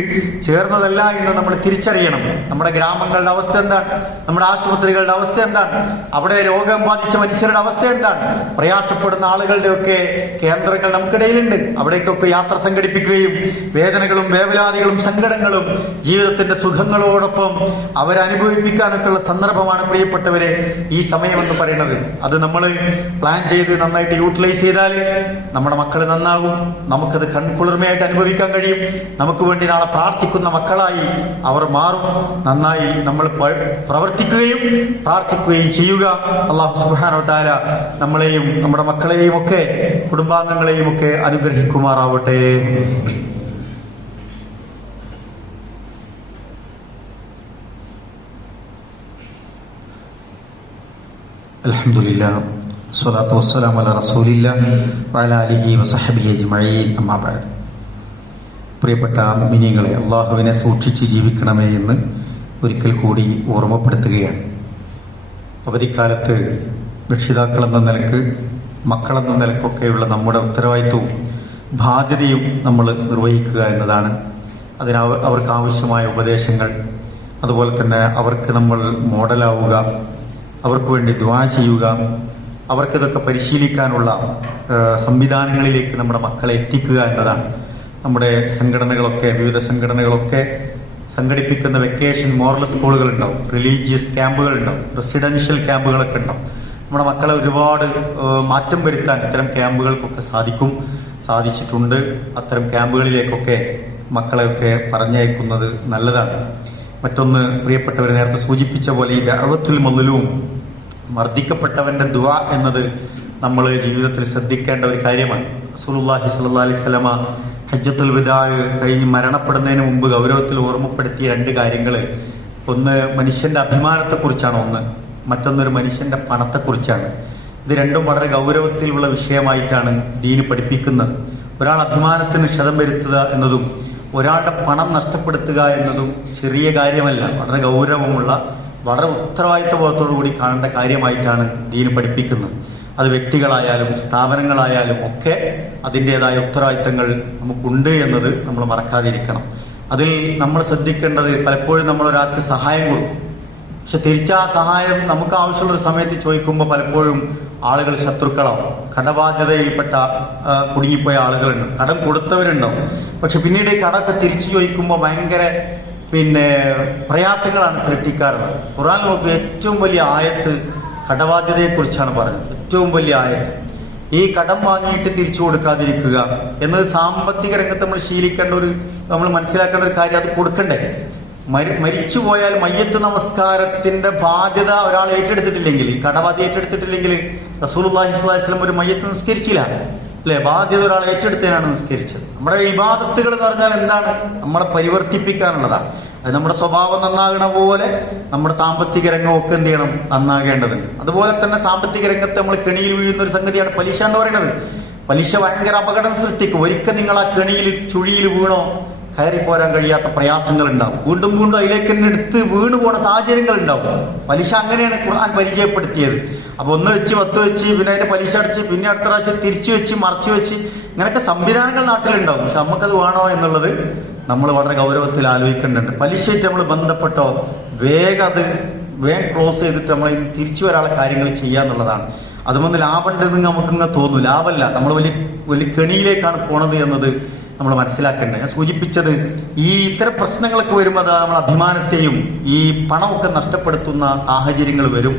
ചേർന്നതല്ല എന്ന് നമ്മൾ തിരിച്ചറിയണം. നമ്മുടെ ഗ്രാമങ്ങളുടെ അവസ്ഥ എന്താണ്? നമ്മുടെ ആശുപത്രികളുടെ അവസ്ഥ എന്താണ്? അവിടെ രോഗം ബാധിച്ച മനുഷ്യരുടെ അവസ്ഥ എന്താണ്? പ്രയാസപ്പെടുന്ന ആളുകളുടെ ഒക്കെ കേന്ദ്രങ്ങൾ നമുക്കിടയിലുണ്ട്. അവിടേക്കൊക്കെ യാത്ര സംഘടിപ്പിക്കുകയും വേദനകളും വേവലാതികളും സങ്കടങ്ങളും ജീവിതത്തിന്റെ സുഖങ്ങളോടൊപ്പം അവരനുഭവിപ്പിക്കാനൊക്കെയുള്ള സന്ദർഭമാണ് പ്രിയപ്പെട്ടവരെ ഈ സമയമെന്ന് പറയുന്നത്. അത് നമ്മൾ പ്ലാൻ ചെയ്ത് നന്നായിട്ട് യൂട്ടിലൈസ് ചെയ്താൽ നമ്മുടെ മക്കൾ നന്നാകും. നമുക്കത് കൺകുളിർമയായിട്ട് അനുഭവിക്കാൻ കഴിയും. നമുക്ക് വേണ്ടി നാളെ പ്രാർത്ഥിക്കുന്ന മക്കളായി അവർ മാറും. നന്നായി നമ്മൾ പ്രവർത്തിക്കുകയും പ്രാർത്ഥിക്കുകയും ചെയ്യുക. അല്ലാഹു സുബ്ഹാനഹു വ തആല നമ്മളെയും നമ്മുടെ മക്കളെയും ഒക്കെ കുടുംബാംഗങ്ങളെയും ഒക്കെ അനുഗ്രഹിക്കുമാറാവട്ടെ. അൽഹംദുലില്ലാഹ് സ്വലാത്തു വസ്സലാമു അലാ റസൂലില്ലാഹി വഅലാ ആലിഹി വസഹ്ബിഹി അജ്മഈൻ. അമ്മാ ബഅദ്. പ്രിയപ്പെട്ട മുഅ്മിനീങ്ങളെ, അല്ലാഹുവിനെ സൂക്ഷിച്ച് ജീവിക്കണമേ എന്ന് ഒരിക്കൽ കൂടി ഓർമ്മപ്പെടുത്തുകയാണ്. അവധിക്കാലത്ത് രക്ഷിതാക്കളെന്ന നിലക്ക്, മക്കളെന്ന നിലക്കൊക്കെയുള്ള നമ്മുടെ ഉത്തരവാദിത്വവും ബാധ്യതയും നമ്മൾ നിർവഹിക്കുക എന്നതാണ്. അതിന് അവർക്ക് ആവശ്യമായ ഉപദേശങ്ങൾ, അതുപോലെ തന്നെ അവർക്ക് നമ്മൾ മോഡലാവുക, അവർക്ക് വേണ്ടി ദുആ ചെയ്യുക, അവർക്കിതൊക്കെ പരിശീലിക്കാനുള്ള സംവിധാനങ്ങളിലേക്ക് നമ്മുടെ മക്കളെ എത്തിക്കുക എന്നതാണ്. നമ്മുടെ സംഘടനകളൊക്കെ, വിവിധ സംഘടനകളൊക്കെ സംഘടിപ്പിക്കുന്ന വെക്കേഷൻ മോറൽ സ്കൂളുകൾ ഉണ്ടാവും, റിലീജിയസ് ക്യാമ്പുകൾ ഉണ്ടാവും, റെസിഡൻഷ്യൽ ക്യാമ്പുകളൊക്കെ ഉണ്ടാവും. നമ്മുടെ മക്കളെ ഒരുപാട് മാറ്റം വരുത്താൻ ഇത്തരം ക്യാമ്പുകൾക്കൊക്കെ സാധിച്ചിട്ടുണ്ട്. അത്തരം ക്യാമ്പുകളിലേക്കൊക്കെ മക്കളെയൊക്കെ പറഞ്ഞയക്കുന്നത് നല്ലതാണ്. മറ്റൊന്ന്, പ്രിയപ്പെട്ടവർ നേരത്തെ സൂചിപ്പിച്ച പോലെ ഈ ദഅവത്തുൽ മദ്ലൂം, മർദ്ദിക്കപ്പെട്ടവന്റെ ദുആ എന്നത് നമ്മൾ ജീവിതത്തിൽ ശ്രദ്ധിക്കേണ്ട ഒരു കാര്യമാണ്. റസൂലുള്ളാഹി സ്വല്ലല്ലാഹി അലൈഹി വസല്ലമ ഹജ്ജത്തുൽ വിദാ കഴിഞ്ഞ് മരണപ്പെടുന്നതിന് മുമ്പ് ഗൗരവത്തിൽ ഓർമ്മപ്പെടുത്തിയ 2 കാര്യങ്ങൾ. ഒന്ന് മനുഷ്യന്റെ അഭിമാനത്തെക്കുറിച്ചാണ്, മറ്റൊന്നൊരു മനുഷ്യന്റെ പണത്തെക്കുറിച്ചാണ്. ഇത് രണ്ടും വളരെ ഗൗരവത്തിലുള്ള വിഷയമായിട്ടാണ് ദീന് പഠിപ്പിക്കുന്നത്. ഒരാൾ അഭിമാനത്തിന് ക്ഷതം വരുത്തുക എന്നതും ഒരാളുടെ പണം നഷ്ടപ്പെടുത്തുക എന്നതും ചെറിയ കാര്യമല്ല, വളരെ ഗൗരവമുള്ള, വളരെ ഉത്തരവാദിത്വബോധത്തോടുകൂടി കാണേണ്ട കാര്യമായിട്ടാണ് ദീന് പഠിപ്പിക്കുന്നത്. അത് വ്യക്തികളായാലും സ്ഥാപനങ്ങളായാലും ഒക്കെ അതിൻ്റെതായ ഉത്തരവാദിത്തങ്ങൾ നമുക്കുണ്ട് എന്നത് നമ്മൾ മറക്കാതിരിക്കണം. അതിൽ നമ്മൾ ശ്രദ്ധിക്കേണ്ടത്, പലപ്പോഴും നമ്മൾ ഒരാൾക്ക് സഹായം കൊടുക്കും, പക്ഷെ തിരിച്ചാ സഹായം നമുക്ക് ആവശ്യമുള്ള ഒരു സമയത്ത് ചോദിക്കുമ്പോൾ പലപ്പോഴും ആളുകൾ ശത്രുക്കളാവും. കടബാധ്യതയിൽപ്പെട്ട കുടുങ്ങിപ്പോയ ആളുകളുണ്ട്, കടം കൊടുത്തവരുണ്ടാവും. പക്ഷെ പിന്നീട് ഈ കടമൊക്കെ തിരിച്ചു ചോദിക്കുമ്പോൾ ഭയങ്കര പ്രയാസങ്ങളാണ് സൃഷ്ടിക്കാറുള്ളത്. ഖുർആൻ നോക്കുക, ഏറ്റവും വലിയ ആയത്ത് കടബാധ്യതയെക്കുറിച്ചാണ് പറഞ്ഞത്. ഏറ്റവും വലിയ ആയത്ത് ഈ കടം വാങ്ങിയിട്ട് തിരിച്ചു കൊടുക്കാതിരിക്കുക എന്നത് സാമ്പത്തിക രംഗത്ത് നമ്മൾ മനസ്സിലാക്കേണ്ട ഒരു കാര്യം. അത് കൊടുക്കണ്ടേ? മരിച്ചുപോയാൽ മയ്യത്ത് നമസ്കാരത്തിന്റെ ബാധ്യത ഒരാൾ ഏറ്റെടുത്തിട്ടില്ലെങ്കിൽ, കടബാധ്യത ഏറ്റെടുത്തിട്ടില്ലെങ്കിൽ, റസൂലുള്ളാഹി സ്വല്ലല്ലാഹു അലൈഹി വസല്ലം ഒരു മയ്യത്ത് നിസ്കരിച്ചില്ല അല്ലെ? ബാധ്യത ഒരാൾ ഏറ്റെടുത്തതിനാണ് നിസ്കരിച്ചത്. നമ്മുടെ ഇബാദത്തുകൾ എന്ന് പറഞ്ഞാൽ എന്താണ്? നമ്മളെ പരിവർത്തിപ്പിക്കാനുള്ളതാണ്. അത് നമ്മുടെ സ്വഭാവം നന്നാകണ പോലെ നമ്മുടെ സാമ്പത്തിക രംഗമൊക്കെ എന്ത് ചെയ്യണം? നന്നാകേണ്ടതുണ്ട്. അതുപോലെ തന്നെ സാമ്പത്തിക രംഗത്ത് നമ്മൾ കെണിയിൽ വീഴുന്ന ഒരു സംഗതിയാണ് പലിശ എന്ന് പറയുന്നത്. പലിശ ഭയങ്കര അപകടം സൃഷ്ടിക്കും. ഒരിക്കൽ നിങ്ങൾ ആ കെണിയിൽ ചുഴിയിൽ വീണോ കയറി പോരാൻ കഴിയാത്ത പ്രയാസങ്ങൾ ഉണ്ടാവും. വീണ്ടും വീണ്ടും അതിലേക്ക് തന്നെ എടുത്ത് വീണു പോണ സാഹചര്യങ്ങൾ ഉണ്ടാവും. പലിശ അങ്ങനെയാണ് ഖുർആൻ പരിചയപ്പെടുത്തിയത്. അപ്പൊ 1 വെച്ച് 10 വെച്ച് പിന്നെ അതിന്റെ പലിശ അടച്ച് പിന്നെ അടുത്ത പ്രാവശ്യം തിരിച്ചു വെച്ച് മറച്ചു വെച്ച് ഇങ്ങനെയൊക്കെ സംവിധാനങ്ങൾ നാട്ടിലുണ്ടാവും. പക്ഷെ നമുക്കത് വേണോ എന്നുള്ളത് നമ്മൾ വളരെ ഗൗരവത്തിൽ ആലോചിക്കേണ്ടതുണ്ട്. പലിശയായിട്ട് നമ്മൾ ബന്ധപ്പെട്ടോ വേഗം ക്ലോസ് ചെയ്തിട്ട് നമ്മൾ തിരിച്ചു വരാനുള്ള കാര്യങ്ങൾ ചെയ്യാന്നുള്ളതാണ്. അതുകൊണ്ട് ലാഭമുണ്ടെന്ന് നമുക്കിങ്ങനെ തോന്നും. ലാഭമല്ല, നമ്മൾ വലിയ കെണിയിലേക്കാണ് പോണത് എന്നത് നമ്മൾ മനസ്സിലാക്കേണ്ടത്. ഞാൻ സൂചിപ്പിച്ചത് ഈ ഇത്തരം പ്രശ്നങ്ങളൊക്കെ വരുമ്പോൾ നമ്മൾ അഭിമാനത്തെയും ഈ പണമൊക്കെ നഷ്ടപ്പെടുത്തുന്ന സാഹചര്യങ്ങൾ വരും.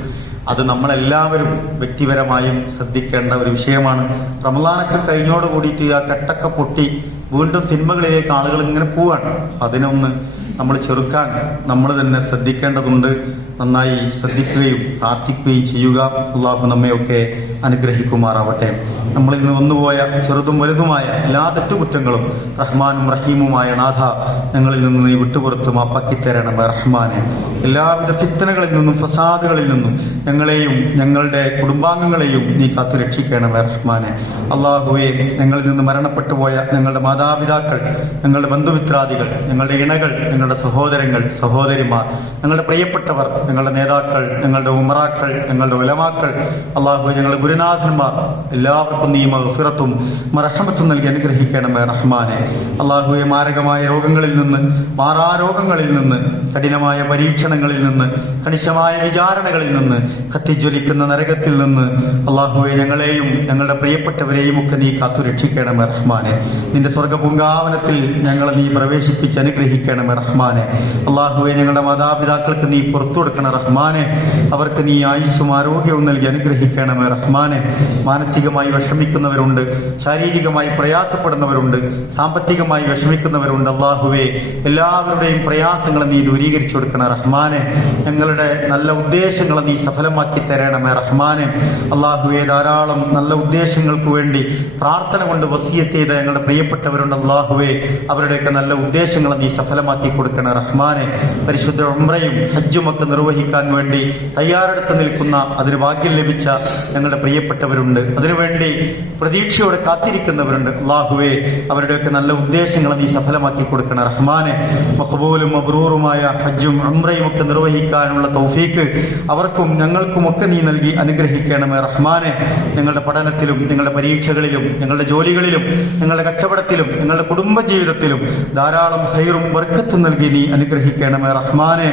അത് നമ്മളെല്ലാവരും വ്യക്തിപരമായും ശ്രദ്ധിക്കേണ്ട ഒരു വിഷയമാണ്. റമളാനൊക്കെ കഴിഞ്ഞോട് കൂടിയിട്ട് ആ കെട്ടൊക്കെ പൊട്ടി വീണ്ടും സിനിമകളിലേക്ക് ആളുകൾ ഇങ്ങനെ പോവാണ്. അതിനൊന്ന് നമ്മൾ ചെറുക്കാൻ നമ്മൾ തന്നെ ശ്രദ്ധിക്കേണ്ടതുണ്ട്. നന്നായി ശ്രദ്ധിക്കുകയും പ്രാർത്ഥിക്കുകയും ചെയ്യുക. അള്ളാഹു നമ്മയൊക്കെ അനുഗ്രഹിക്കുമാറാവട്ടെ. നമ്മളിൽ നിന്ന് വന്നുപോയ ചെറുതും വലുതുമായ എല്ലാ തെറ്റുകുറ്റങ്ങളും റഹ്മാനും റഹീമുമായ നാഥ ഞങ്ങളിൽ നിന്ന് നീ വിട്ടുപുറത്ത് മാപ്പാക്കി തരണം റഹ്മാനെ. എല്ലാവിധ ഫിത്നകളിൽ നിന്നും ഫസാദുകളിൽ നിന്നും ഞങ്ങളെയും ഞങ്ങളുടെ കുടുംബാംഗങ്ങളെയും നീ കാത്തു രക്ഷിക്കണം റഹ്മാനെ. അള്ളാഹുവെ, ഞങ്ങളിൽ നിന്ന് മരണപ്പെട്ടു പോയ ഞങ്ങളുടെ മാതാപിതാക്കൾ, ഞങ്ങളുടെ ബന്ധുമിത്രാദികൾ, ഞങ്ങളുടെ ഇണകൾ, ഞങ്ങളുടെ സഹോദരങ്ങൾ, സഹോദരിമാർ, ഞങ്ങളുടെ പ്രിയപ്പെട്ടവർ, ഞങ്ങളുടെ നേതാക്കൾ, ഞങ്ങളുടെ ഉമറാക്കൾ, ഞങ്ങളുടെ ഉലമാക്കൾ, അള്ളാഹു ഞങ്ങളുടെ ഗുരുനാഥന്മാർ, എല്ലാവർക്കും നീ മഗ്ഫിറത്തും മർഹമത്തും നൽകി അനുഗ്രഹിക്കണമേ റഹ്മാനെ. അള്ളാഹുവെ, മാരകമായ രോഗങ്ങളിൽ നിന്ന്, മാറാരോഗങ്ങളിൽ നിന്ന്, കഠിനമായ പരീക്ഷണങ്ങളിൽ നിന്ന്, കണിശമായ വിചാരണകളിൽ നിന്ന്, കത്തിജ്വലിക്കുന്ന നരകത്തിൽ നിന്ന് അള്ളാഹുവെ ഞങ്ങളെയും ഞങ്ങളുടെ പ്രിയപ്പെട്ടവരെയും ഒക്കെ നീ കാത്തു രക്ഷിക്കണമേ റഹ്മാനെ. നിന്റെ സ്വർഗപൂങ്കാവനത്തിൽ ഞങ്ങളെ നീ പ്രവേശിപ്പിച്ച് അനുഗ്രഹിക്കണമേ റഹ്മാനെ. അള്ളാഹുവെ, ഞങ്ങളുടെ മാതാപിതാക്കൾക്ക് നീ പുറത്തു കൊടുക്കണ റഹ്മാനെ. അവർക്ക് നീ ആയുസ്സും ആരോഗ്യവും നൽകി അനുഗ്രഹിക്കണമേ റഹ്മാനെ. മാനസികമായി വിഷമിക്കുന്നവരുണ്ട്, ശാരീരികമായി പ്രയാസപ്പെടുന്നവരുണ്ട്, സാമ്പത്തികമായി വിഷമിക്കുന്നവരുണ്ട്. അള്ളാഹുവെ, എല്ലാവരുടെയും പ്രയാസങ്ങളെ നീ ദൂരീകരിച്ചു കൊടുക്കണ റഹ്മാനെ. ഞങ്ങളുടെ നല്ല ഉദ്ദേശങ്ങളെ നീ സഫലമാക്കി തരണമേ റഹ്മാനെ. അള്ളാഹുവെ, ധാരാളം നല്ല ഉദ്ദേശങ്ങൾക്ക് വേണ്ടി പ്രാർത്ഥന കൊണ്ട് വസിയത്ത് ചെയ്ത ഞങ്ങളുടെ പ്രിയപ്പെട്ടവരുണ്ട്. അള്ളാഹുവെ, അവരുടെയൊക്കെ നല്ല ഉദ്ദേശങ്ങളെ നീ സഫലമാക്കി കൊടുക്കണ റഹ്മാനെ. പരിശുദ്ധ ഉംറയും ഹജ്ജും ഒക്കെ നിർവഹിക്കാൻ വേണ്ടി തയ്യാറെടുത്ത് നിൽക്കുന്ന, അതിന് ഭാഗ്യം ലഭിച്ച ഞങ്ങളുടെ പ്രിയപ്പെട്ടവരുണ്ട്. അതിനുവേണ്ടി പ്രതീക്ഷയോടെ കാത്തിരിക്കുന്നവരുണ്ട്. അള്ളാഹുവെ, അവരുടെയൊക്കെ നല്ല ഉദ്ദേശങ്ങളെ നീ സഫലമാക്കി കൊടുക്കണ റഹ്മാനെ. മഖ്ബൂലും മബ്റൂറുമായ ഹജ്ജും ഉംറയും ഒക്കെ നിർവഹിക്കാനുള്ള തൗഫീക്ക് അവർക്കും ഞങ്ങൾക്കുമൊക്കെ നീ നൽകി അനുഗ്രഹിക്കണമേ റഹ്മാനെ. ഞങ്ങളുടെ പഠനത്തിലും ഞങ്ങളുടെ പരീക്ഷകളിലും ഞങ്ങളുടെ ജോലികളിലും ഞങ്ങളുടെ കച്ചവടത്തിലും ഞങ്ങളുടെ കുടുംബജീവിതത്തിലും ധാരാളം ഖൈറും ബർക്കത്തും നൽകി നീ അനുഗ്രഹിക്കണമേ റഹ്മാനെ.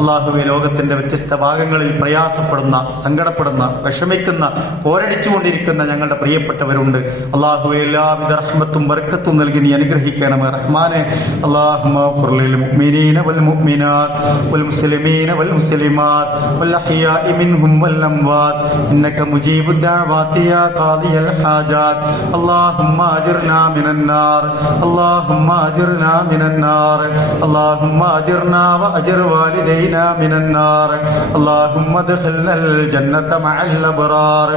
അള്ളാഹുവെ, ലോകത്തിന്റെ വ്യത്യസ്ത ഭാഗങ്ങളിൽ പ്രയാസപ്പെടുന്ന, സങ്കടപ്പെടുന്ന, വിഷമിക്കുന്ന, പോരടിച്ചുകൊണ്ടിരിക്കുന്ന ഞങ്ങളുടെ പ്രിയപ്പെട്ടവരുണ്ട്. അള്ളാഹുവെ, എല്ലാവിധ റഹ്മത്തും ബർക്കത്തും നൽകി നീ അനുഗ്രഹിക്കണമേ റഹ്മാനെ. അല്ലാഹുമ്മ ഗ്ഫിർ ലിൽ മുഅ്മിനീന വൽ മുഅ്മിനാത്ത് വൽ മുസ്ലിമീന വൽ മുസ്ലിമാത്ത് വൽ അഹ്യാഇ മിൻഹും വൽ അംവാത്ത് ഇന്നക മുജീബുദ് ദഅവാതി യാ ഖാദിയൽ ഹാജാത്ത്. اللهم اجرنا من النار، اللهم اجرنا من النار، اللهم اجرنا واجر والدينا من النار، اللهم ادخلنا الجنة مع الابرار،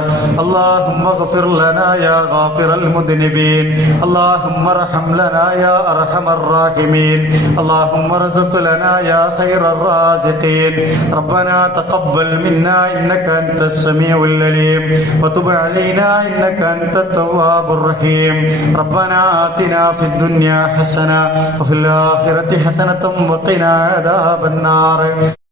اللهم اغفر لنا يا غافر المذنبين، اللهم ارحم لنا يا ارحم الراحمين، اللهم ارزق لنا يا خير الرازقين. ربنا تقبل منا انك انت السميع العليم وتب علينا انك انت التواب الرحيم. ربنا آتنا في الدنيا حسنة وفي الآخرة حسنة وقنا عذاب النار.